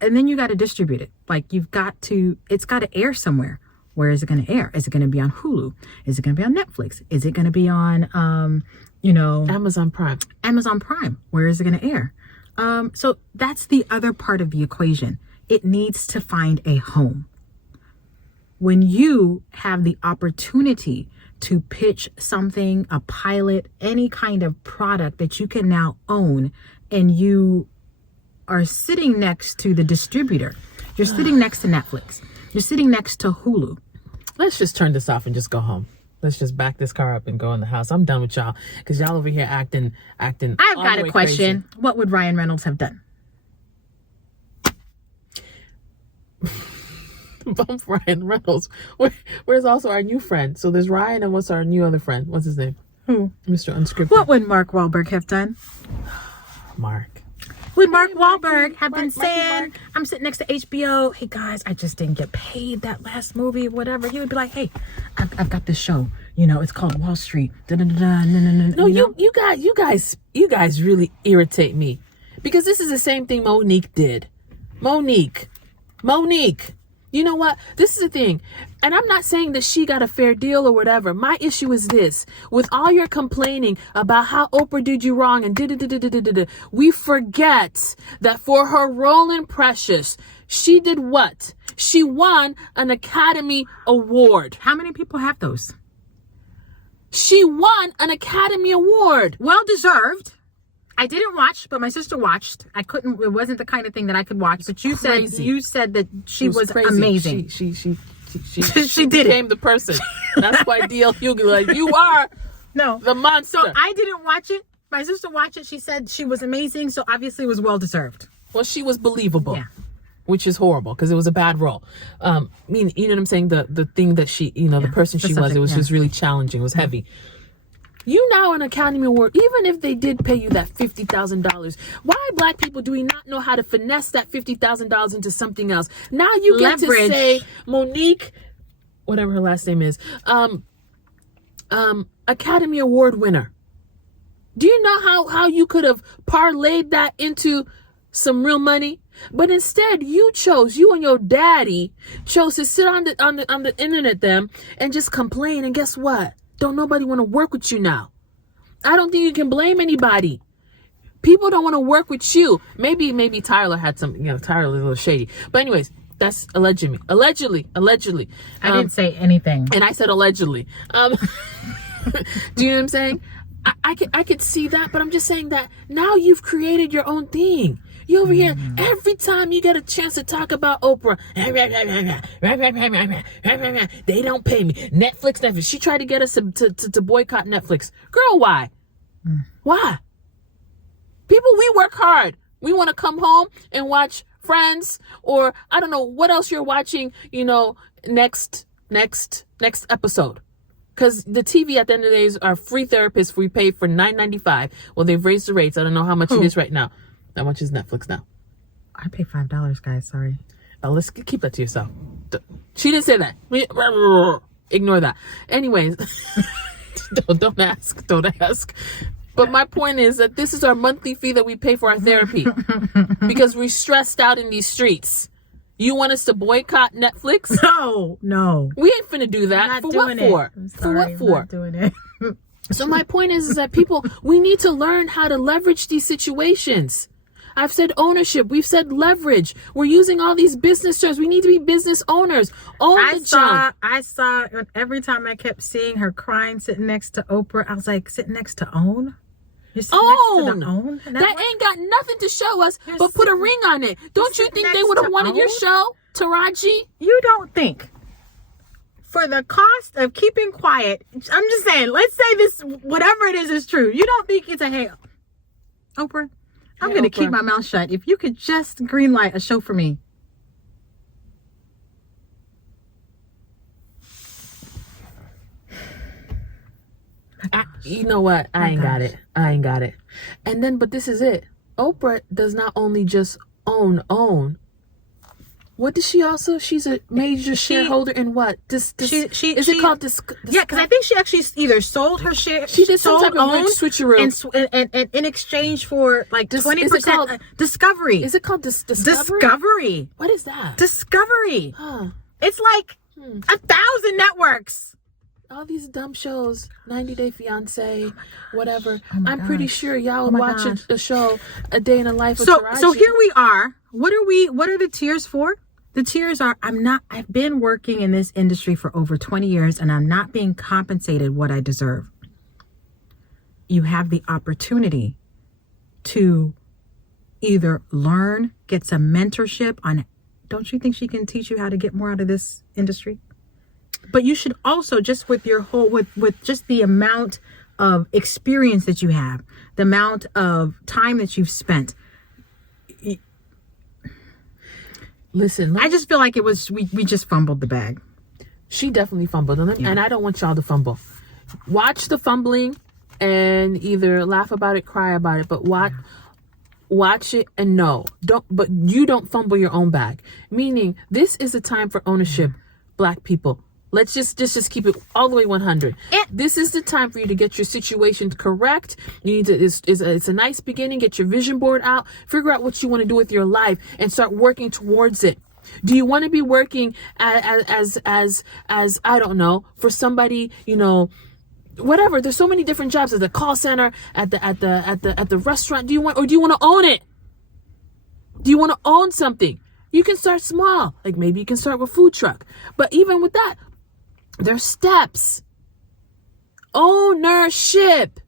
and then you got to distribute it. Like, it's got to air somewhere. Where is it going to air? Is it going to be on Hulu? Is it going to be on Netflix? Is it going to be on, Amazon Prime? Amazon Prime. Where is it going to air? So that's the other part of the equation. It needs to find a home. When you have the opportunity to pitch something, a pilot, any kind of product that you can now own, and you are sitting next to the distributor, you're sitting next to Netflix, you're sitting next to Hulu. Let's just turn this off and just go home. Let's just back this car up and go in the house. I'm done with y'all, because y'all over here acting. I've got a question. Crazy. What would Ryan Reynolds have done? Bump Ryan Reynolds. Where's also our new friend? So there's Ryan, and what's our new other friend? What's his name? Who? Mr. Unscripted. What would Mark Wahlberg have done? Mark. Would Mark Wahlberg have been saying, I'm sitting next to HBO, hey guys, I just didn't get paid that last movie, whatever. He would be like, hey, I've got this show, it's called Wall Street. No, you guys really irritate me, Because this is the same thing Monique did. Monique. You know what? This is the thing. And I'm not saying that she got a fair deal or whatever. My issue is this. With all your complaining about how Oprah did you wrong and we forget that for her role in Precious, she did what? She won an Academy Award. How many people have those? She won an Academy Award. Well deserved. I didn't watch, but my sister watched. I couldn't. It wasn't the kind of thing that I could watch. But you said that she was crazy. amazing. She she did became the person. That's why DL Hughley like you are the monster. So I didn't watch it. My sister watched it. She said she was amazing. So obviously it was well deserved. Well, she was believable. Yeah. Which is horrible because it was a bad role. You know what I'm saying? The thing that she, the person she was, it was just really challenging. It was heavy. You now an Academy Award, even if they did pay you that $50,000, why Black people do we not know how to finesse that $50,000 into something else? Now you get to say Monique, whatever her last name is, Academy Award winner. Do you know how you could have parlayed that into some real money? But instead, you and your daddy chose to sit on the internet and just complain. And guess what? Don't nobody want to work with you now. I don't think you can blame anybody. People don't want to work with you. Maybe Tyler had some, Tyler was a little shady. But anyways, that's allegedly. I didn't say anything. And I said allegedly. Do you know what I'm saying? I could see that, but I'm just saying that now you've created your own thing. You over here, every time you get a chance to talk about Oprah, they don't pay me. Netflix. She tried to get us to boycott Netflix. Girl, why? Why? People, we work hard. We want to come home and watch Friends, or I don't know what else you're watching, next episode. Because the TV at the end of the day are free therapists. We pay for $9.95. Well, they've raised the rates. I don't know how much it is right now. How much is Netflix now? I pay $5, guys. Sorry. Oh, let's keep that to yourself. She didn't say that. Ignore that. Anyways, don't ask. But my point is that this is our monthly fee that we pay for our therapy because we're stressed out in these streets. You want us to boycott Netflix? No. We ain't finna do that. For what for? For what for? I'm not doing it. So my point is that people, we need to learn how to leverage these situations. I've said ownership. We've said leverage. We're using all these business terms. We need to be business owners. I saw every time I kept seeing her crying, sitting next to Oprah. I was like, sitting next to Own? You're sitting next to the Own? That ain't got nothing to show us but put a ring on it. Don't you think they would have wanted your show, Taraji? You don't think. For the cost of keeping quiet, I'm just saying, let's say this, whatever it is true. You don't think it's hey, Oprah, I'm going to keep my mouth shut. If you could just greenlight a show for me. You know what? I ain't got it. And then, but this is it. Oprah does not only just own. What does she also? She's a major shareholder in what? Is it called? Yeah, because I think she actually either sold her share. She did some type of rich switcheroo, and in exchange for like 20% Discovery. Is it called Discovery? Discovery. What is that? Discovery. Huh. It's like 1,000 networks. All these dumb shows, 90 Day Fiance, whatever. I'm pretty sure y'all would watch a show, A Day in the Life of Taraji. So here we are. What are the tiers for? The tiers are, I've been working in this industry for over 20 years and I'm not being compensated what I deserve. You have the opportunity to either learn, get some mentorship on, don't you think she can teach you how to get more out of this industry? But you should also, just with your whole, with just the amount of experience that you have, the amount of time that you've spent. Listen, I just feel like it was, we just fumbled the bag. She definitely fumbled. And I don't want y'all to fumble. Watch the fumbling and either laugh about it, cry about it, but watch it and know. You don't fumble your own bag. Meaning, this is a time for ownership, Black people. Let's just keep it all the way 100. This is the time for you to get your situation correct. You need to, it's a nice beginning. Get your vision board out. Figure out what you want to do with your life and start working towards it. Do you want to be working as I don't know, for somebody, you know, whatever? There's so many different jobs at the call center, at the restaurant. Do you want to own it? Do you want to own something? You can start small. Like maybe you can start with a food truck. But even with that, there's steps. Ownership.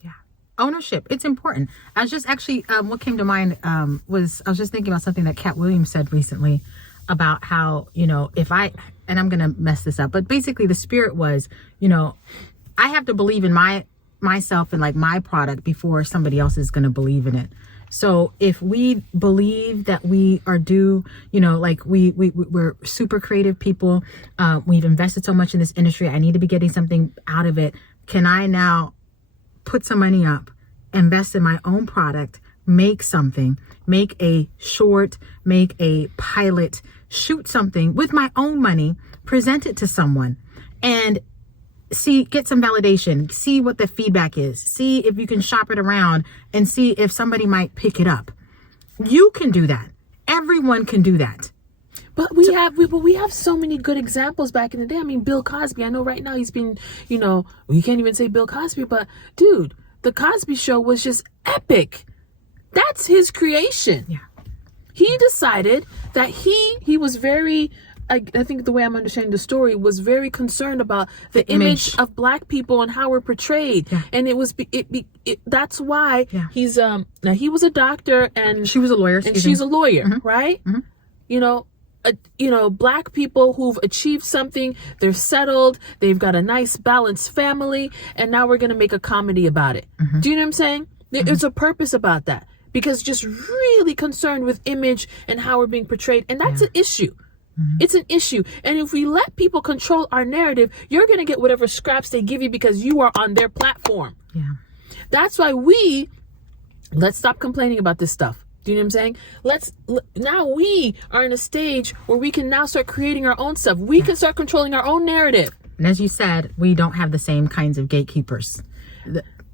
Yeah. Ownership. It's important. I was just actually, what came to mind was I was just thinking about something that Cat Williams said recently about how, you know, and I'm going to mess this up, but basically the spirit was, you know, I have to believe in myself and like my product before somebody else is going to believe in it. So if we believe that we are due, you know, like we're super creative people, we've invested so much in this industry, I need to be getting something out of it. Can I now put some money up, invest in my own product, make something, make a short, make a pilot, shoot something with my own money, present it to someone, and get some validation, see what the feedback is, see if you can shop it around and see if somebody might pick it up. You can do that. Everyone can do that. But we have so many good examples back in the day. I mean, Bill Cosby, I know right now he's been, you know, you can't even say Bill Cosby, but dude, the Cosby Show was just epic. That's his creation. Yeah. He decided that he was very, I think the way I'm understanding the story, was very concerned about the image of Black people and how we're portrayed. Yeah. And that's why he's, now he was a doctor and she was a lawyer. And she's a lawyer, mm-hmm. right? Mm-hmm. You know, Black people who've achieved something, they're settled, they've got a nice balanced family, and now we're going to make a comedy about it. Mm-hmm. Do you know what I'm saying? Mm-hmm. There's a purpose about that, because just really concerned with image and how we're being portrayed. And that's an issue. Mm-hmm. It's an issue. And if we let people control our narrative, you're going to get whatever scraps they give you because you are on their platform. Yeah. That's why let's stop complaining about this stuff. Do you know what I'm saying? Now we are in a stage where we can now start creating our own stuff. We can start controlling our own narrative. And as you said, we don't have the same kinds of gatekeepers.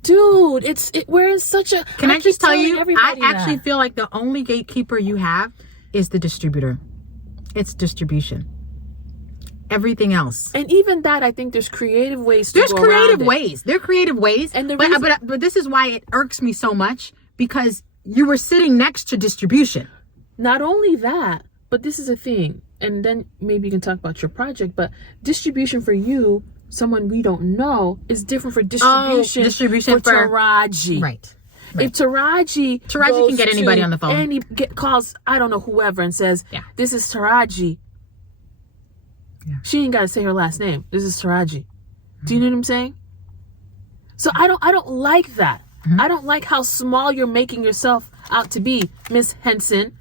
Dude, we're in such a... Can I just tell you, I actually feel like the only gatekeeper you have is the distributor. It's distribution. Everything else. And even that, I think there's creative ways to go around it. There are creative ways. And but this is why it irks me so much, because you were sitting next to distribution. Not only that, but this is a thing. And then maybe you can talk about your project, but distribution for you, someone we don't know, is different for distribution for Taraji. Right. If Taraji can get anybody on the phone. And he calls, I don't know, whoever, and says, this is Taraji. Yeah. She ain't got to say her last name. This is Taraji. Do you know what I'm saying? So I don't like that. Mm-hmm. I don't like how small you're making yourself out to be, Miss Henson.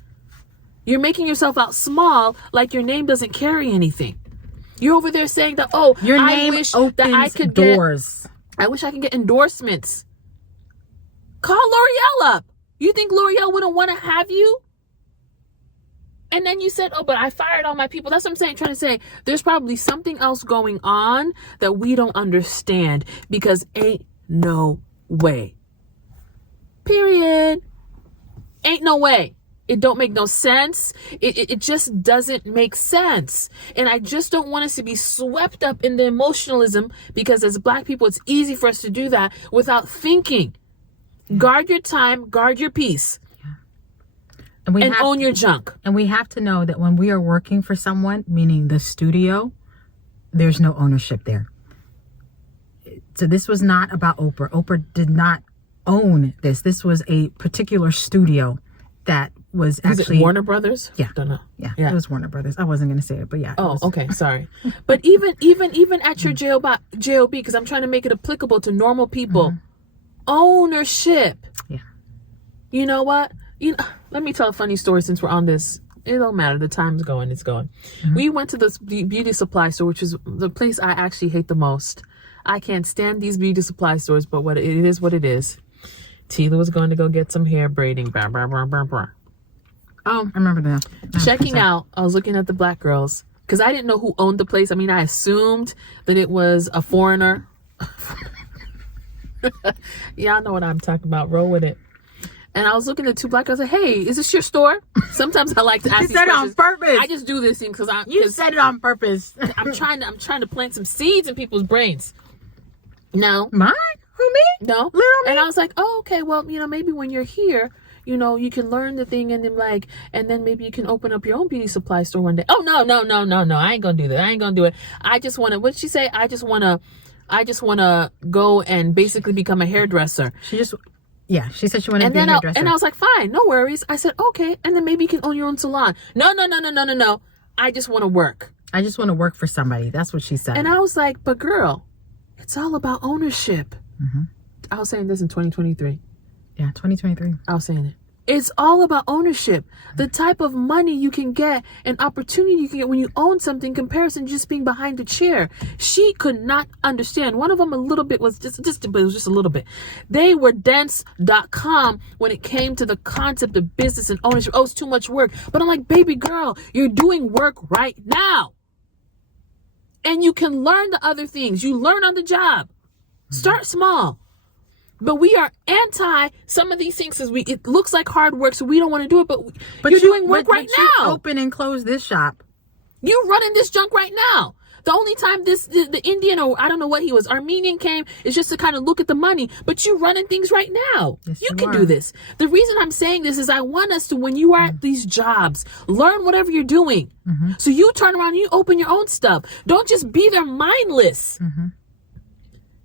You're making yourself out small, like your name doesn't carry anything. You're over there saying that, your name opens doors. I wish I could get endorsements. Call L'Oreal up. You think L'Oreal wouldn't want to have you? And then you said, but I fired all my people. That's what I'm trying to say. There's probably something else going on that we don't understand, because ain't no way. Period. Ain't no way. It don't make no sense. It just doesn't make sense. And I just don't want us to be swept up in the emotionalism, because as Black people, it's easy for us to do that without thinking. Guard your time, guard your peace, and own your junk. And we have to know that when we are working for someone, meaning the studio, there's no ownership there. So this was not about Oprah. Oprah did not own this. This was a particular studio that was actually... it Warner Brothers? Yeah. Don't know. Yeah, it was Warner Brothers. I wasn't going to say it, but yeah. Okay, sorry. But even at your JOB, because I'm trying to make it applicable to normal people, ownership. Yeah. You know what? Let me tell a funny story since we're on this. It don't matter. The time's going. It's going. Mm-hmm. We went to this beauty supply store, which is the place I actually hate the most. I can't stand these beauty supply stores, but it is what it is. Tila was going to go get some hair braiding. Blah, blah, blah, blah, blah. Oh, I remember that. Checking out, I was looking at the black girls because I didn't know who owned the place. I mean, I assumed that it was a foreigner. Y'all know what I'm talking about. Roll with it. And I was looking at two black girls. Like, hey, is this your store? Sometimes I like to ask. You said it on purpose. I just do this thing because You said it on purpose. I'm trying to plant some seeds in people's brains. No. Mine? Who, me? No. Little me? And I was like, oh, okay. Well, maybe when you're here, you can learn the thing and then maybe you can open up your own beauty supply store one day. Oh, no. I ain't gonna do that. I ain't gonna do it. I just want to, what did she say? I just want to go and basically become a hairdresser. She said she wanted to be a hairdresser. And I was like, fine, no worries. I said, okay. And then maybe you can own your own salon. No. I just want to work. I just want to work for somebody. That's what she said. And I was like, but girl, it's all about ownership. Mm-hmm. I was saying this in 2023. Yeah, 2023. I was saying it. It's all about ownership. The type of money you can get and opportunity you can get when you own something in comparison to just being behind a chair. She could not understand. One of them a little bit was but it was just a little bit. They were dense.com when it came to the concept of business and ownership. Oh, it's too much work. But I'm like, baby girl, you're doing work right now. And you can learn the other things. You learn on the job. Start small. But we are anti some of these things because it looks like hard work, so we don't want to do it. But you're doing work right now. Open and close this shop. You running this junk right now. The only time the Indian, or I don't know what he was, Armenian came is just to kind of look at the money. But you running things right now. Yes, you can do this. The reason I'm saying this is I want us to, when you are at these jobs, learn whatever you're doing. Mm-hmm. So you turn around and you open your own stuff. Don't just be there mindless. Mm-hmm.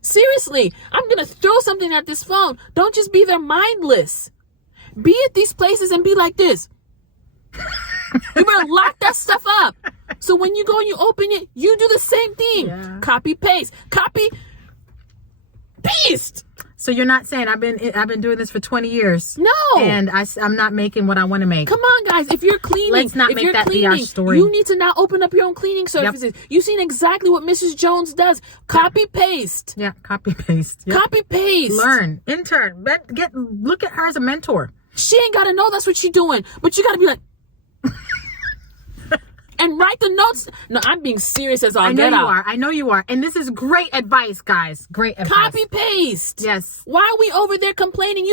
Seriously, I'm going to throw something at this phone. Don't just be there mindless. Be at these places and be like this. You better lock that stuff up. So when you go and you open it, you do the same thing. Yeah. Copy, paste. Copy, paste. So you're not saying I've been doing this for 20 years. No. And I'm not making what I want to make. Come on, guys. If you're cleaning, let's not make that be our story. You need to now open up your own cleaning services. Yep. You've seen exactly what Mrs. Jones does. Copy, paste. Yeah, copy, paste. Yep. Copy, paste. Learn. Intern. Look at her as a mentor. She ain't got to know that's what she's doing. But you got to be like... and write the notes. No, I'm being serious as all get out. I know you are. And this is great advice, guys. Great advice. Copy paste. Yes. Why are we over there complaining?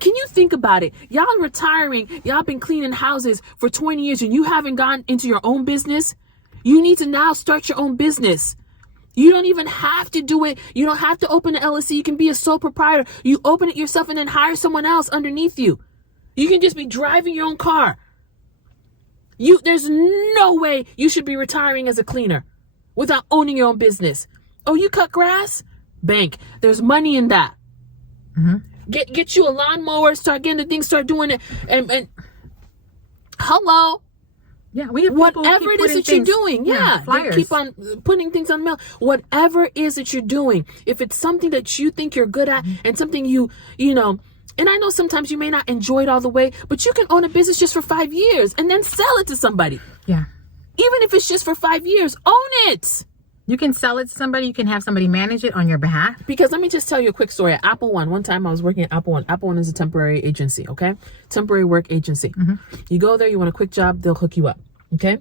Can you think about it? Y'all retiring. Y'all been cleaning houses for 20 years and you haven't gone into your own business. You need to now start your own business. You don't even have to do it. You don't have to open an LLC. You can be a sole proprietor. You open it yourself and then hire someone else underneath you. You can just be driving your own car. There's no way you should be retiring as a cleaner without owning your own business. Oh, you cut grass? Bank. There's money in that. Mm-hmm. Get you a lawnmower, start getting the things, start doing it. And hello. Yeah, we have whatever it is that you're doing. Yeah, flyers. Keep on putting things on the mail. Whatever it is that you're doing, if it's something that you think you're good at and something you know. And I know sometimes you may not enjoy it all the way, but you can own a business just for 5 years and then sell it to somebody. Yeah. Even if it's just for 5 years, own it. You can sell it to somebody. You can have somebody manage it on your behalf. Because let me just tell you a quick story. At Apple One time I was working at Apple One. Apple One is a temporary agency, okay? Temporary work agency. Mm-hmm. You go there, you want a quick job, they'll hook you up, okay?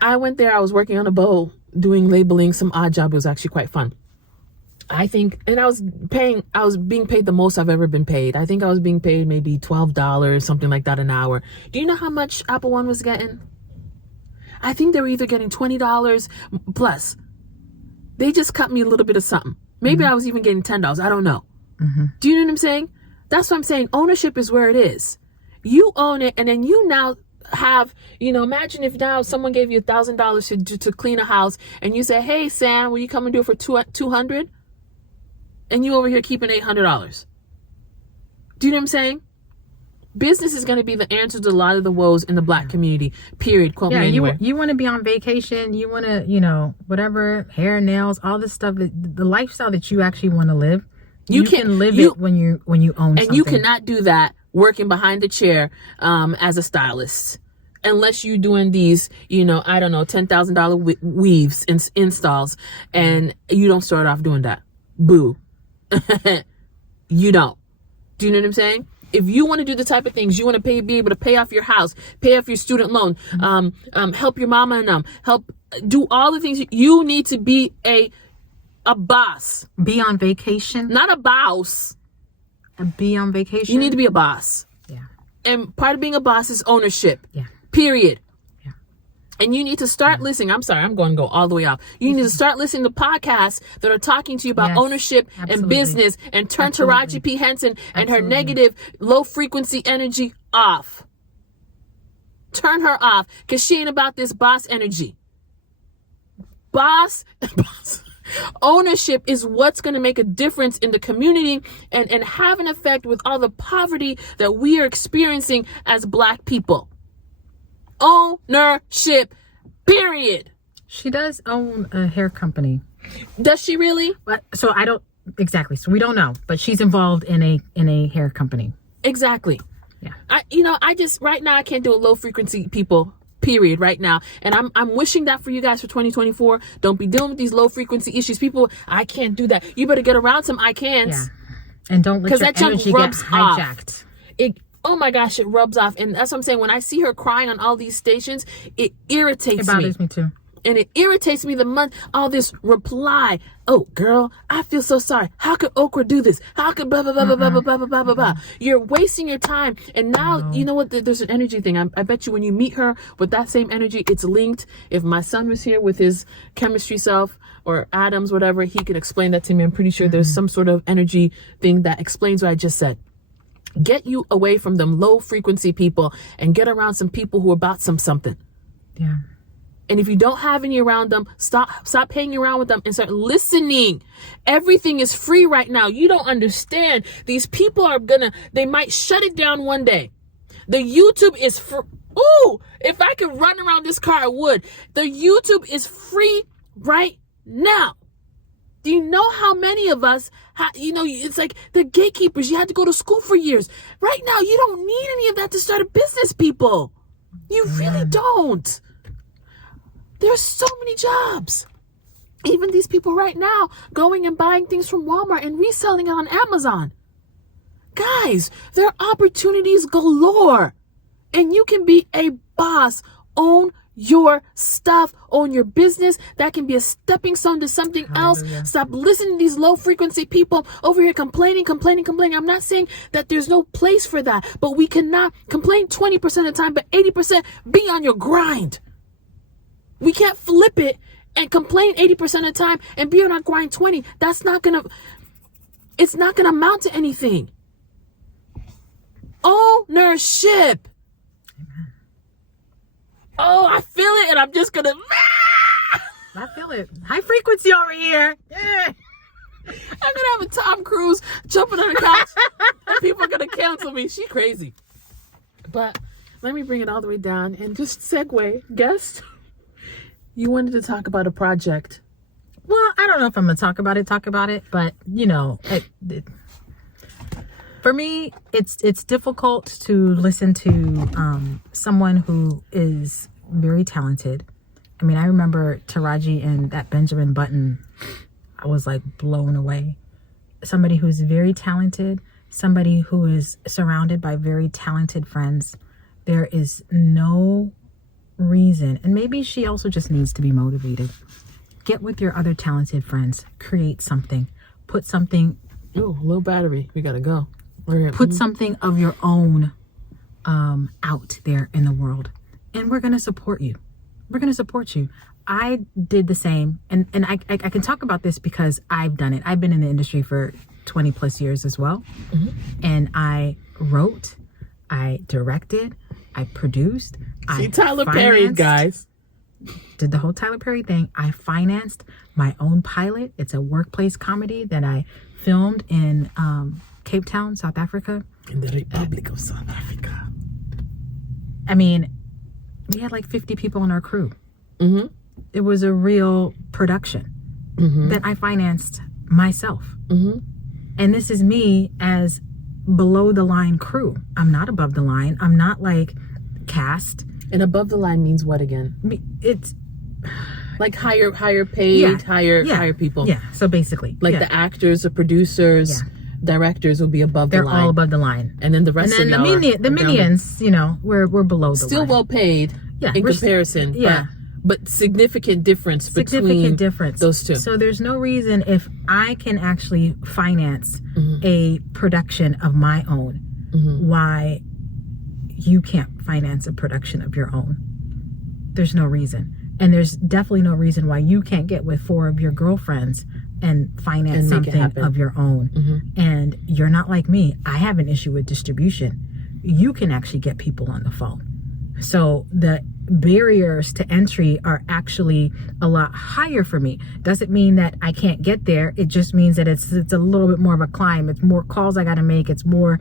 I went there, I was working on a boat, doing labeling, some odd job. It was actually quite fun. I think, and I was being paid the most I've ever been paid. I think I was being paid maybe $12, something like that an hour. Do you know how much Apple One was getting? I think they were either getting $20 plus. They just cut me a little bit of something. Maybe I was even getting $10. I don't know. Mm-hmm. Do you know what I'm saying? That's what I'm saying. Ownership is where it is. You own it, and then you now have, imagine if now someone gave you $1,000 to clean a house, and you say, hey, Sam, will you come and do it for $200? And you over here keeping $800. Do you know what I'm saying? Business is going to be the answer to a lot of the woes in the Black community. Period. Quote me anywhere. You want to be on vacation. You want to, whatever, hair, nails, all this stuff. The lifestyle that you actually want to live. You can live it when you own something. And you cannot do that working behind the chair as a stylist. Unless you're doing these, I don't know, $10,000 weaves and installs. And you don't start off doing that. Boo. You don't. Do you know what I'm saying? If you want to do the type of things you want to be able to pay off your house, pay off your student loan, help your mama and them, help do all the things, you need to be a boss. Be on vacation. Not a boss. Be on vacation. You need to be a boss. Yeah. And part of being a boss is ownership. Yeah. Period. Yeah. And you need to start listening. I'm sorry, I'm going to go all the way off. You need to start listening to podcasts that are talking to you about ownership and business, and turn Taraji P. Henson and her negative, low frequency energy off. Turn her off, because she ain't about this boss energy. Boss. Ownership is what's going to make a difference in the community and have an effect with all the poverty that we are experiencing as Black people. Ownership, period. She does own a hair company. Does she really? So I don't exactly. So we don't know, but she's involved in a hair company. Exactly. Yeah. I just right now I can't do a low frequency people. Period. Right now, and I'm wishing that for you guys for 2024. Don't be dealing with these low frequency issues. People, I can't do that. You better get around some I can'ts. Yeah. And don't let your that junk energy rubs get hijacked. Off. Oh my gosh, it rubs off, and that's what I'm saying. When I see her crying on all these stations, it irritates me. It bothers me too. And it irritates me all this reply. Oh, girl, I feel so sorry. How could Okra do this? How could blah, blah, blah, blah, blah, blah, blah, blah, blah, blah. You're wasting your time. And now, you know what? There's an energy thing. I bet you when you meet her with that same energy, it's linked. If my son was here with his chemistry self, or Adams, whatever, he could explain that to me. I'm pretty sure there's some sort of energy thing that explains what I just said. Get you away from them low frequency people and get around some people who are about something. Yeah. And if you don't have any around them, stop hanging around with them and start listening. Everything is free right now. You don't understand. These people they might shut it down one day. The YouTube is free. Ooh, if I could run around this car, I would. The YouTube is free right now. Do you know how many of us, it's like the gatekeepers. You had to go to school for years. Right now, you don't need any of that to start a business, people. You really don't. There's so many jobs. Even these people right now going and buying things from Walmart and reselling it on Amazon. Guys, there are opportunities galore. And you can be a boss. Own your stuff. Own your business. That can be a stepping stone to something else. Stop listening to these low frequency people over here complaining. I'm not saying that there's no place for that. But we cannot complain 20% of the time, but 80% be on your grind. We can't flip it and complain 80% of the time and be on our grind 20. It's not going to amount to anything. Ownership. Amen. Oh, I feel it, and I'm just going to... I feel it. High frequency over here. Yeah. I'm going to have a Tom Cruise jumping on the couch, and people are going to cancel me. She crazy. But let me bring it all the way down and just segue. Guest, you wanted to talk about a project. Well, I don't know if I'm going to talk about it, but for me, it's difficult to listen to someone who is very talented. I mean, I remember Taraji and that Benjamin Button. I was like blown away. Somebody who's very talented, somebody who is surrounded by very talented friends. There is no reason, and maybe she also just needs to be motivated. Get with your other talented friends. Create something. Put something. Oh, low battery. We gotta go. Put something of your own out there in the world, and we're gonna support you. We're gonna support you. I did the same, and I can talk about this because I've done it. I've been in the industry for 20 plus years as well, and I wrote, I directed, I produced. See, Tyler Perry, guys. Did the whole Tyler Perry thing. I financed my own pilot. It's a workplace comedy that I filmed in Cape Town, South Africa. In the Republic of South Africa. I mean, we had like 50 people on our crew. It was a real production that I financed myself. And this is me as below the line crew. I'm not above the line. I'm not like cast. And above the line means what again? It's like higher paid, higher people. Yeah. So basically, like the actors, the producers, directors will be above the line. They're all above the line. And then the rest of y'all the minions, you know, we're below the line. Still well paid in comparison. Yeah. But significant difference between those two. So there's no reason, if I can actually finance a production of my own, why you can't finance a production of your own. There's no reason. And there's definitely no reason why you can't get with 4 of your girlfriends and finance something of your own. And you're not like me. I have an issue with distribution. You can actually get people on the phone. So the barriers to entry are actually a lot higher for me. Doesn't mean that I can't get there. It just means that it's a little bit more of a climb. It's more calls I got to make. It's more,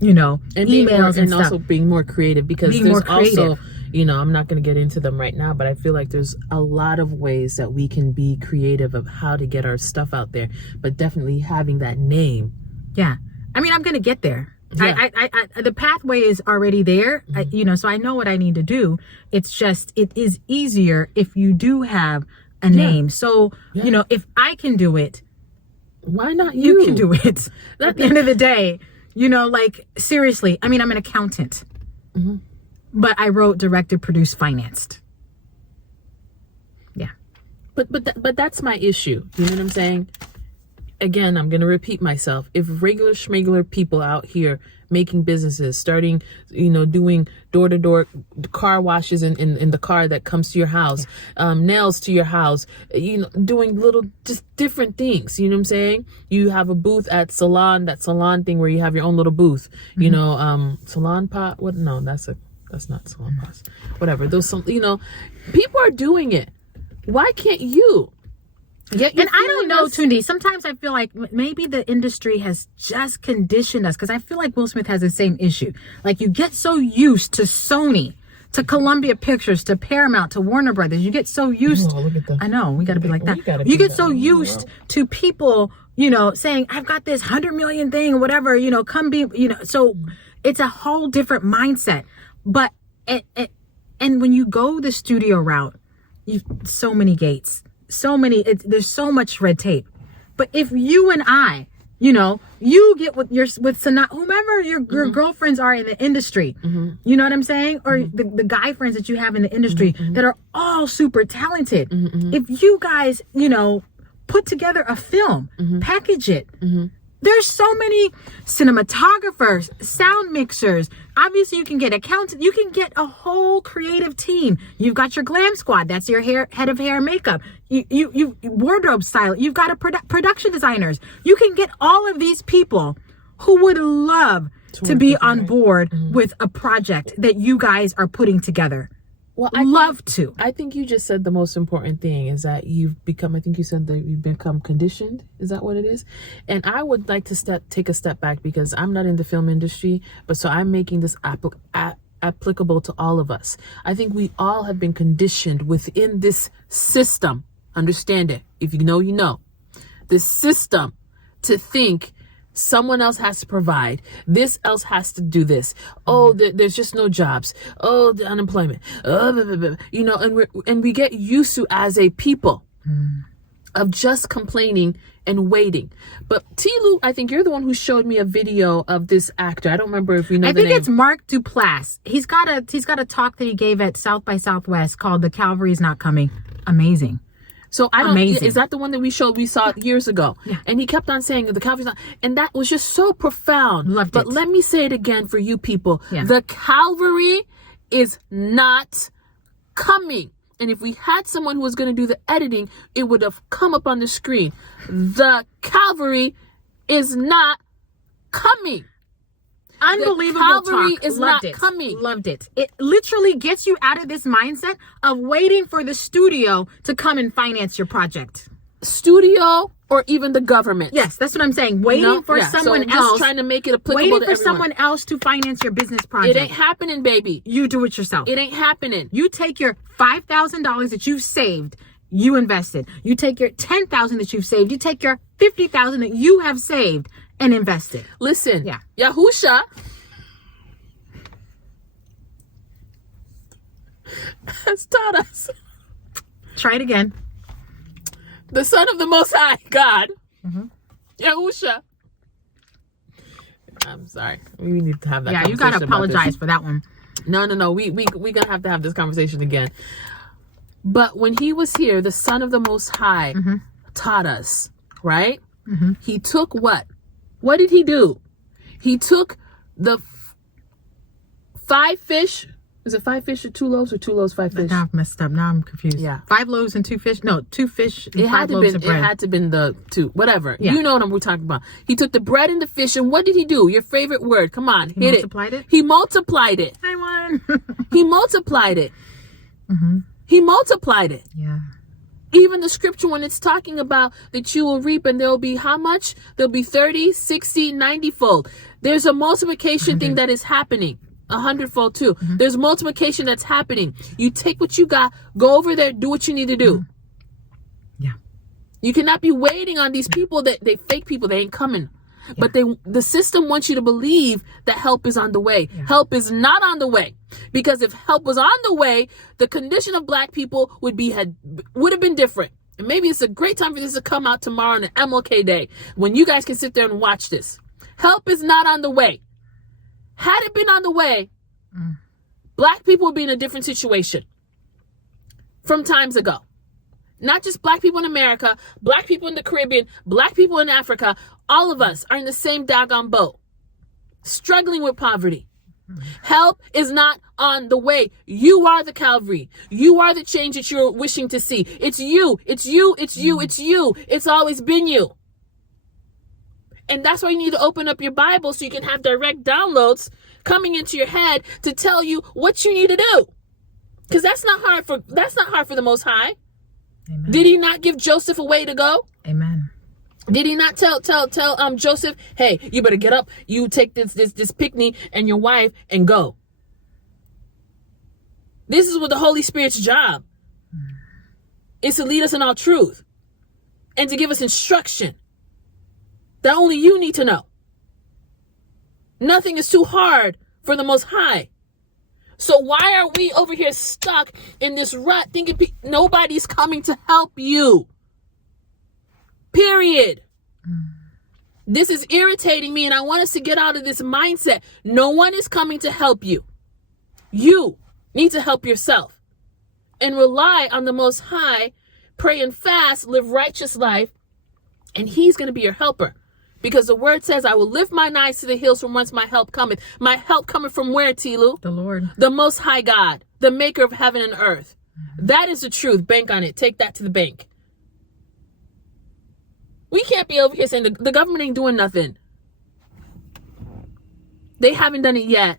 you know, and emails and stuff. Also being more creative, because there's also, you know, I'm not going to get into them right now, but I feel like there's a lot of ways that we can be creative of how to get our stuff out there, but definitely having that name. Yeah. I mean, I'm going to get there. Yeah. I the pathway is already there, you know, so I know what I need to do. It's just, it is easier if you do have a name. So, you know, if I can do it, why not you? You can do it. At the end of the day, you know, like, seriously, I mean, I'm an accountant, but I wrote, directed, produced, financed. Yeah. But that's my issue. You know what I'm saying? Again, I'm going to repeat myself. If regular schmegular people out here making businesses, starting, you know, doing door-to-door car washes in the car that comes to your house, nails to your house, you know, doing little, just different things, you know what I'm saying? You have a booth at that salon thing where you have your own little booth, you know, salon pot, what? No, that's not salon pots. Whatever. Those, you know, people are doing it. Why can't you? And I don't know, Tundi. Sometimes I feel like maybe the industry has just conditioned us, because I feel like Will Smith has the same issue. Like, you get so used to Sony, to Columbia Pictures, to Paramount, to Warner Brothers. You get so used. Oh, look at that. I know, we got to be like that. You get so used to people, you know, saying, I've got this 100 million thing or whatever, you know, come be, you know. So it's a whole different mindset. But and when you go the studio route, you've so many gates. There's so much red tape. But if you and I, you know, you get with whomever your girlfriends are in the industry, you know what I'm saying? Or the guy friends that you have in the industry that are all super talented. If you guys, you know, put together a film, package it. There's so many cinematographers, sound mixers. Obviously, you can get accountants. You can get a whole creative team. You've got your glam squad. That's your head of hair and makeup. You wardrobe style. You've got production designers. You can get all of these people who would love to be on board with a project that you guys are putting together. Well, I think you just said the most important thing is that you've become, I think you said that you've become conditioned. Is that what it is? And I would like to take a step back, because I'm not in the film industry, but so I'm making this applicable to all of us. I think we all have been conditioned within this system. Understand it. If you know, you know. This system to think someone else has to provide. This else has to do this. Oh, there's just no jobs. Oh, the unemployment. You know, and we get used to, as a people, of just complaining and waiting. But Tilu, I think you're the one who showed me a video of this actor. I don't remember if you know. I think it's Mark Duplass. He's got a talk that he gave at South by Southwest called "The Cavalry's Not Coming." Amazing. So is that the one that we saw years ago? Yeah. And he kept on saying the cavalry's not, and that was just so profound. Loved it. But let me say it again for you people. Yeah. The cavalry is not coming. And if we had someone who was going to do the editing, it would have come up on the screen. The cavalry is not coming. Unbelievable cavalry talk. Is Loved not it. coming. Loved it. It literally gets you out of this mindset of waiting for the studio to come and finance your project. Studio or even the government. Yes, that's what I'm saying. Waiting for someone else. Just trying to make it applicable waiting to for everyone. someone else to finance your business project. It ain't happening, baby. You do it yourself. It ain't happening. You take your $5,000 that you saved, you invested. You take your $10,000 that you've saved. You take your $50,000 that you have saved and invested. Listen, Yahusha has taught us. Try it again. The Son of the Most High God, Yahusha, I'm sorry. We need to have that. Yeah, you gotta apologize for that one. No. We gonna have to have this conversation again. But when he was here, the Son of the Most High taught us, right? He took what? What did he do? He took the 5 fish. Is it 5 fish or 2 loaves or 2 loaves, 5 fish? Now I've messed up. Now I'm confused. Yeah. 5 loaves and 2 fish. No, 2 fish and It 5 had to loaves been. of bread. It had to been the 2. Whatever. Yeah. You know what we're talking about. He took the bread and the fish, and what did he do? Your favorite word. Come on, hit it. Multiplied it? He multiplied it. I won. He multiplied it. He multiplied it. Yeah. Even the scripture, when it's talking about that you will reap and there'll be how much? There'll be 30, 60, 90-fold. There's a multiplication thing that is happening. 100-fold too. There's multiplication that's happening. You take what you got, go over there, do what you need to do. Yeah. You cannot be waiting on these people that they fake people. They ain't coming. Yeah. But the system wants you to believe that help is on the way. Yeah. Help is not on the way. Because if help was on the way, the condition of black people would have been different. And maybe it's a great time for this to come out tomorrow on an MLK Day when you guys can sit there and watch this. Help is not on the way. Had it been on the way, black people would be in a different situation from times ago. Not just black people in America, black people in the Caribbean, black people in Africa. All of us are in the same doggone boat, struggling with poverty. Help is not on the way. You are the Calvary. You are the change that you're wishing to see. It's you. It's you. It's you. It's you. It's always been you. And that's why you need to open up your Bible so you can have direct downloads coming into your head to tell you what you need to do. Because that's not hard for the Most High. Amen. Did he not give Joseph a way to go? Amen. Did he not tell Joseph, hey, you better get up, you take this picnic and your wife and go. This is what the Holy Spirit's job is, to lead us in all truth and to give us instruction that only you need to know. Nothing is too hard for the Most High. So why are we over here stuck in this rut thinking nobody's coming to help you? Period. This is irritating me, and I want us to get out of this mindset. No one is coming to help you. You need to help yourself and rely on the Most High, pray and fast, live righteous life, and he's going to be your helper. Because the word says, I will lift mine eyes to the hills from whence my help cometh. My help cometh from where, Tilu? The Lord. The Most High God, the maker of heaven and earth. That is the truth. Bank on it. Take that to the bank. We can't be over here saying the government ain't doing nothing. They haven't done it yet.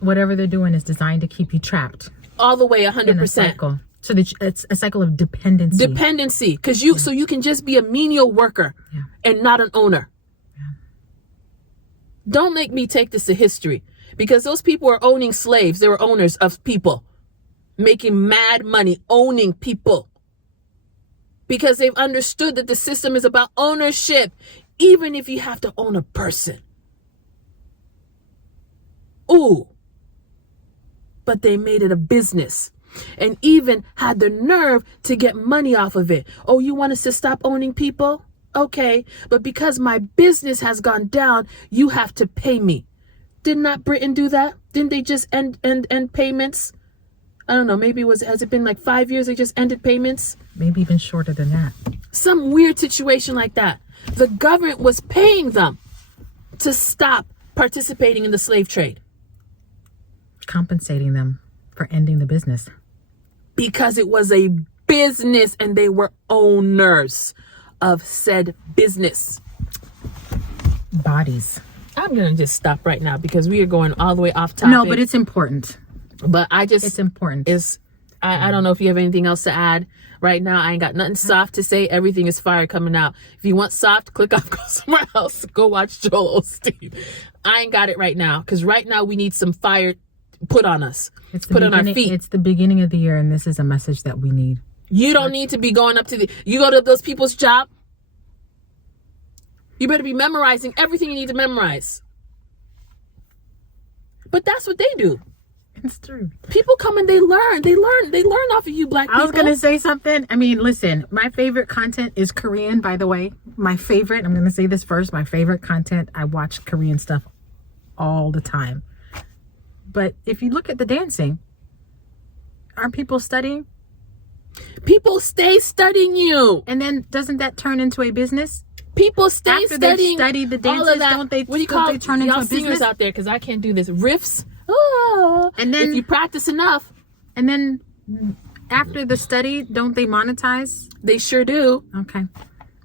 Whatever they're doing is designed to keep you trapped. All the way, 100%. In a cycle. So that it's a cycle of dependency. Dependency. So you can just be a menial worker and not an owner. Yeah. Don't make me take this to history, because those people were owning slaves. They were owners of people, making mad money, owning people, because they've understood that the system is about ownership, even if you have to own a person. Ooh. But they made it a business. And even had the nerve to get money off of it. Oh, you want us to stop owning people? Okay, but because my business has gone down, you have to pay me. Did not Britain do that? Didn't they just end payments? I don't know, has it been like 5 years they just ended payments? Maybe even shorter than that. Some weird situation like that. The government was paying them to stop participating in the slave trade. Compensating them for ending the business. Because it was a business and they were owners of said business. Bodies. I'm going to just stop right now because we are going all the way off topic. No, but it's important. But it's important. I don't know if you have anything else to add. Right now, I ain't got nothing soft to say. Everything is fire coming out. If you want soft, click off, go somewhere else. Go watch Joel Osteen. I ain't got it right now, because right now we need some fire put on us. Put on our feet. It's the beginning of the year, and this is a message that we need. You don't need to be going up to you go to those people's job. You better be memorizing everything you need to memorize. But that's what they do. It's true. People come and they learn off of you, black people. I was gonna say something. I mean, listen, my favorite content is Korean, by the way. My favorite, I'm gonna say this first, my favorite content, I watch Korean stuff all the time. But if you look at the dancing, aren't people studying? People stay studying you. And then doesn't that turn into a business? People stay After studying they study the dances, all of that. don't they, what do you call they turn into y'all a singers business? out there? Because I can't do this. Riffs. Oh. And then if you practice enough. And then after the study, don't they monetize? They sure do. Okay.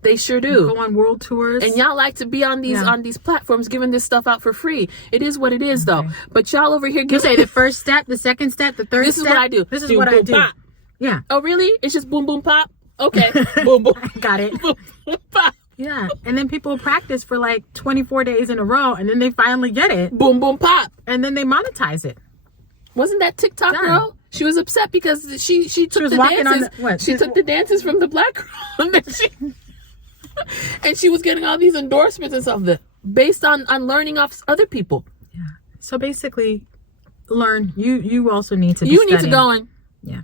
They sure do. Go on world tours. And y'all like to be on these platforms giving this stuff out for free. It is what it is, though. But y'all over here You say the first step, the second step, the third this step. This is what I do. This is what I do. Pop. Yeah. Oh, really? It's just boom, boom, pop? Okay. Boom, boom. Got it. Boom, boom, pop. Yeah. And then people practice for like 24 days in a row, and then they finally get it. Boom, boom, pop. And then they monetize it. Wasn't that TikTok girl? She was upset because she took the dances. She took the dances from the black girl. And she was getting all these endorsements and stuff based on learning off other people. Yeah. So basically, learn. You also need to be studying. Need to go in. Yeah.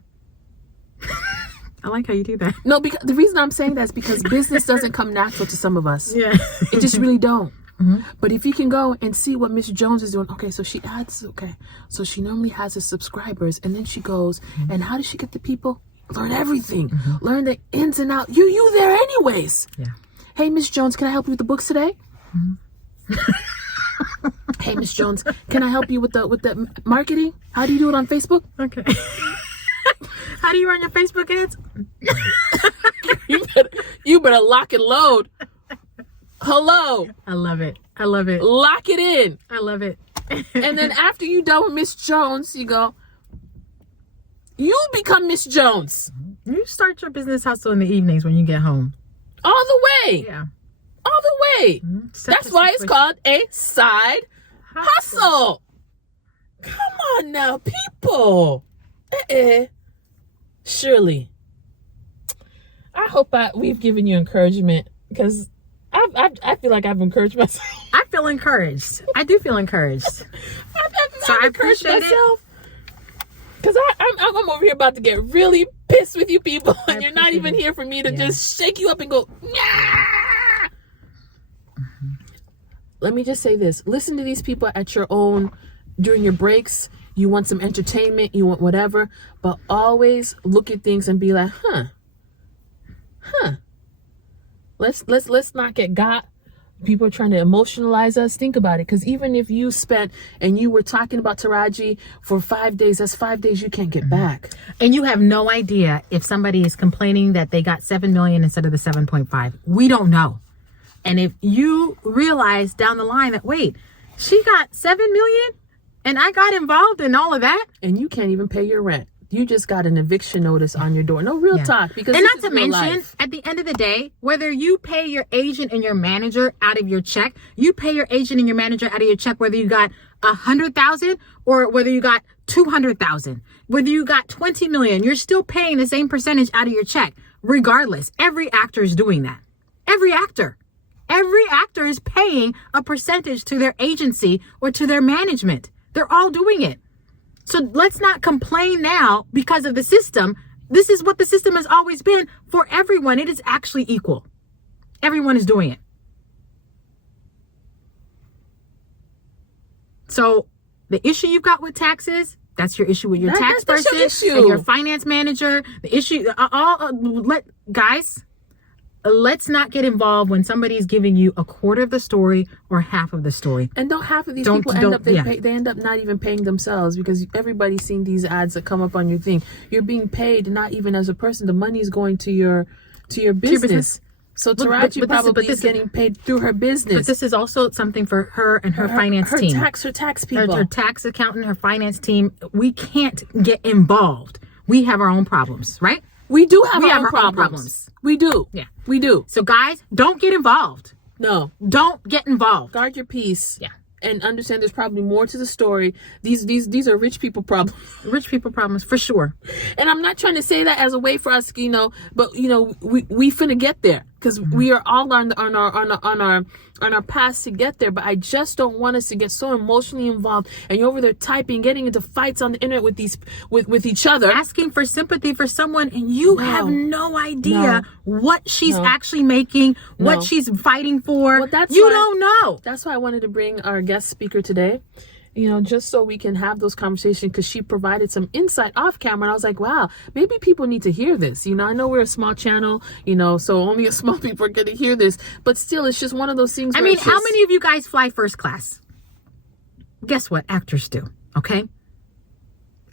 I like how you do that. No, because the reason I'm saying that is because business doesn't come natural to some of us. Yeah. It just really don't. Mm-hmm. But if you can go and see what Miss Jones is doing, okay, so she adds, okay, so she normally has her subscribers, and then she goes, and how does she get the people? Learn everything. Learn the ins and outs. You there anyways. Yeah. Hey, Miss Jones, can I help you with the books today? Hey, Miss Jones, can I help you with the marketing? How do you do it on Facebook? Okay. How do you run your Facebook ads? you better lock and load. Hello. I love it. I love it. Lock it in. I love it. And then after you done with Miss Jones, you go, you become Miss Jones. You start your business hustle in the evenings when you get home. All the way. Yeah. All the way. That's why it's called a side hustle. Come on now, people. Shirley, I hope we've given you encouragement, because I feel like I've encouraged myself. I feel encouraged. I do feel encouraged. I've encouraged myself. Because I'm over here about to get really pissed with you people, and you're not even here for me to just shake you up and go, nah. Let me just say this. Listen to these people at your own, during your breaks. You want some entertainment, you want whatever, but always look at things and be like, Let's not get got. People are trying to emotionalize us. Think about it. Because even if you spent and you were talking about Taraji for 5 days, that's 5 days you can't get back. And you have no idea if somebody is complaining that they got 7 million instead of the 7.5. We don't know. And if you realize down the line that, wait, she got 7 million and I got involved in all of that. And you can't even pay your rent. You just got an eviction notice on your door. No, real talk. Because and not to mention, at the end of the day, whether you pay your agent and your manager out of your check, you pay your agent and your manager out of your check, whether you got 100,000 or whether you got 200,000, whether you got 20 million, you're still paying the same percentage out of your check. Regardless, every actor is doing that. Every actor is paying a percentage to their agency or to their management. They're all doing it. So let's not complain now because of the system. This is what the system has always been for everyone. It is actually equal. Everyone is doing it. So the issue you've got with taxes, that's your issue with your tax person and your finance manager. The issue, guys, let's not get involved when somebody's giving you a quarter of the story or half of the story. And don't half of these people end up, they end up not even paying themselves, because everybody's seen these ads that come up on your thing. You're being paid not even as a person. The money is going to your business. So Taraji probably is getting paid through her business. But this is also something for her and her finance team. Her tax people. Her tax accountant, her finance team. We can't get involved. We have our own problems, right? We do have our own problems. We do. Yeah. We do. So guys, don't get involved. No. Don't get involved. Guard your peace. Yeah. And understand there's probably more to the story. These are rich people problems. Rich people problems, for sure. And I'm not trying to say that as a way for us, but we finna get there. because we are all on our paths to get there. But I just don't want us to get so emotionally involved, and you're over there typing, getting into fights on the internet with each other, asking for sympathy for someone, and you have no idea what she's actually making, what she's fighting for. Well, you don't know. That's why I wanted to bring our guest speaker today, just so we can have those conversations, because she provided some insight off camera. And I was like, wow, maybe people need to hear this. I know we're a small channel, so only a small people are going to hear this. But still, it's just one of those things. I mean, how many of you guys fly first class? Guess what? Actors do. Okay.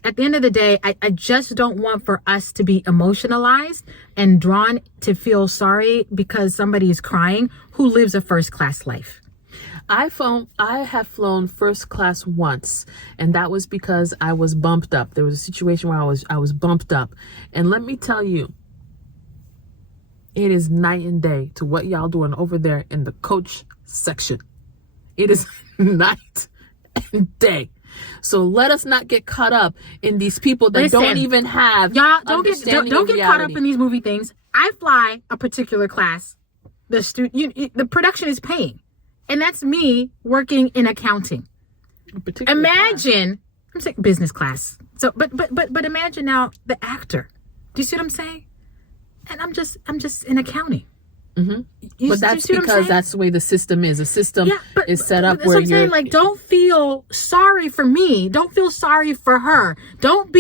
At the end of the day, I just don't want for us to be emotionalized and drawn to feel sorry because somebody is crying who lives a first class life. I have flown first class once, and that was because I was bumped up. There was a situation where I was bumped up, and let me tell you, it is night and day to what y'all doing over there in the coach section. It is night and day. So let us not get caught up in these people that don't even have don't get caught up in these movie things. I fly a particular class. The production is paying. And that's me working in accounting. Imagine, I'm saying business class. So, but imagine now the actor. Do you see what I'm saying? And I'm just in accounting. Mm-hmm. But that's because that's the way the system is. The system is set up where you're saying, don't feel sorry for me. Don't feel sorry for her. Don't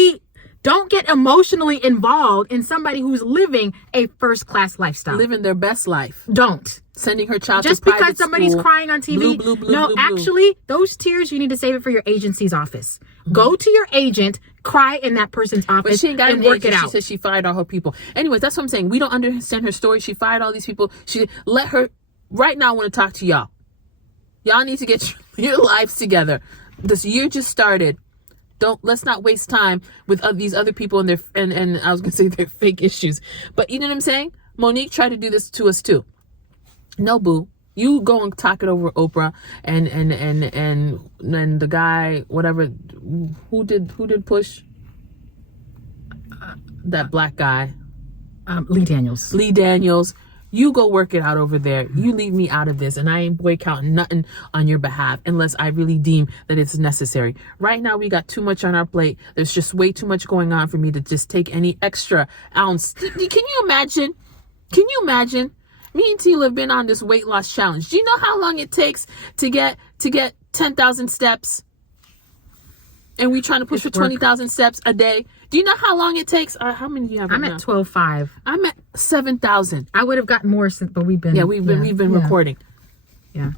get emotionally involved in somebody who's living a first class lifestyle. Living their best life. Don't. Sending her child just to private because somebody's school. Crying on TV. Blue. Actually, those tears, you need to save it for your agency's office. Mm-hmm. Go to your agent, cry in that person's office, but she ain't got and work it out. She said she fired all her people. Anyways, that's what I'm saying. We don't understand her story. She fired all these people. She let her. Right now, I want to talk to y'all. Y'all need to get your lives together. This year just started. Let's not waste time with these other people and their and I was gonna say their fake issues. But you know what I'm saying? Monique tried to do this to us too. No, boo. You go and talk it over Oprah and the guy, whatever, who did push that black guy? Lee Daniels. You go work it out over there. You leave me out of this, and I ain't boycotting nothing on your behalf unless I really deem that it's necessary. Right now, we got too much on our plate. There's just way too much going on for me to just take any extra ounce. Can you imagine? Me and Tila have been on this weight loss challenge. Do you know how long it takes to get 10,000 steps? And we trying to push for 20,000 steps a day. Do you know how long it takes? How many do you have? I'm at 12,500. I'm at 7,000. I would have gotten more, but we've been recording. Yeah.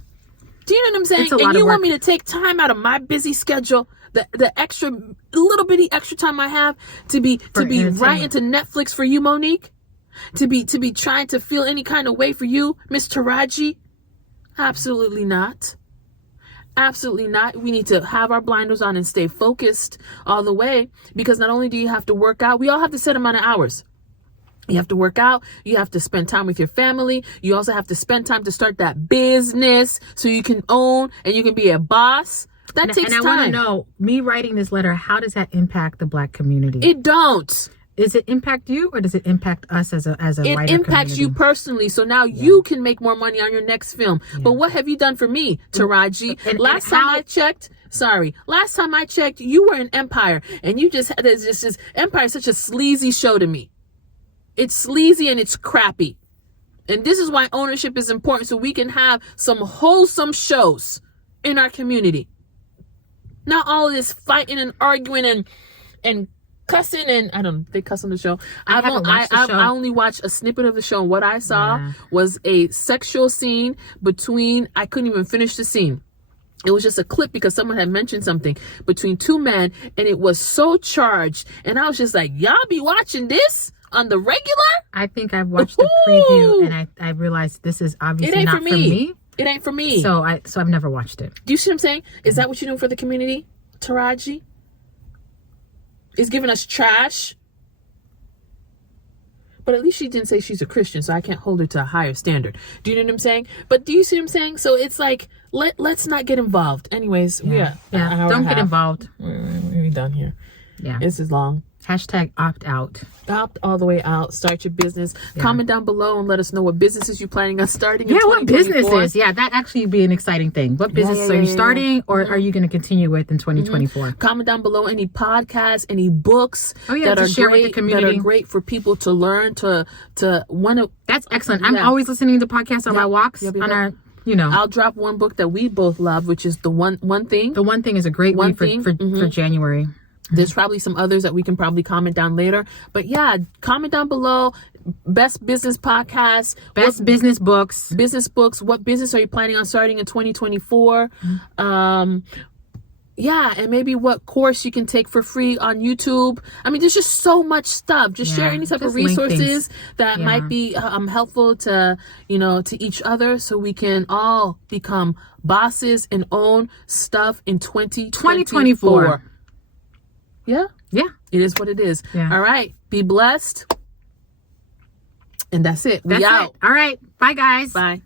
Do you know what I'm saying? And you want me to take time out of my busy schedule, the extra little bitty extra time I have to be right into Netflix for you, Monique? To be trying to feel any kind of way for you, Miss Taraji? Absolutely not. Absolutely not. We need to have our blinders on and stay focused all the way, because not only do you have to work out, we all have the set amount of hours. You have to work out. You have to spend time with your family. You also have to spend time to start that business so you can own and you can be a boss. That takes time. And I want to know, me writing this letter, how does that impact the Black community? It don't. Does it impact you, or does it impact us as a wider community? It impacts you personally, so now you can make more money on your next film. Yeah. But what have you done for me, Taraji? Last time I checked, you were an Empire, and you just had this Empire is such a sleazy show to me. It's sleazy and it's crappy. And this is why ownership is important, so we can have some wholesome shows in our community. Not all of this fighting and arguing and cussing, and they cuss on the show. I only watched a snippet of the show, and what I saw was a sexual scene between, I couldn't even finish the scene. It was just a clip because someone had mentioned something between two men, and it was so charged. And I was just like, y'all be watching this on the regular? I think I've watched the preview, and I realized this is obviously not for me. It ain't for me. So I've never watched it. Do you see what I'm saying? Is that what you're doing for the community, Taraji? Is giving us trash? But at least she didn't say she's a Christian, so I can't hold her to a higher standard. Do you know what I'm saying? But do you see what I'm saying? So it's like, let's not get involved. Anyways, don't get involved. We're done here. Yeah. This is long. Hashtag opt out. Opt all the way out. Start your business. Comment down below and let us know what businesses you're planning on starting in 2024. What businesses? Yeah, that actually be an exciting thing. What businesses are you starting or are you going to continue with in 2024? Comment down below any podcasts, any books that are share great, with the community. That are great for people to learn, to want to. That's excellent. I'm always listening to podcasts on my walks. On our, I'll drop one book that we both love, which is the one thing. The One Thing is a great one for January. There's probably some others that we can probably comment down later. But yeah, comment down below. Best business podcasts. Best business books. Business books. What business are you planning on starting in 2024? Yeah, and maybe what course you can take for free on YouTube. I mean, there's just so much stuff. Just share any type of resources that might be helpful to, to each other, so we can all become bosses and own stuff in 2024. Yeah? Yeah. It is what it is. Yeah. All right. Be blessed. And that's it. We out. All right. Bye, guys. Bye.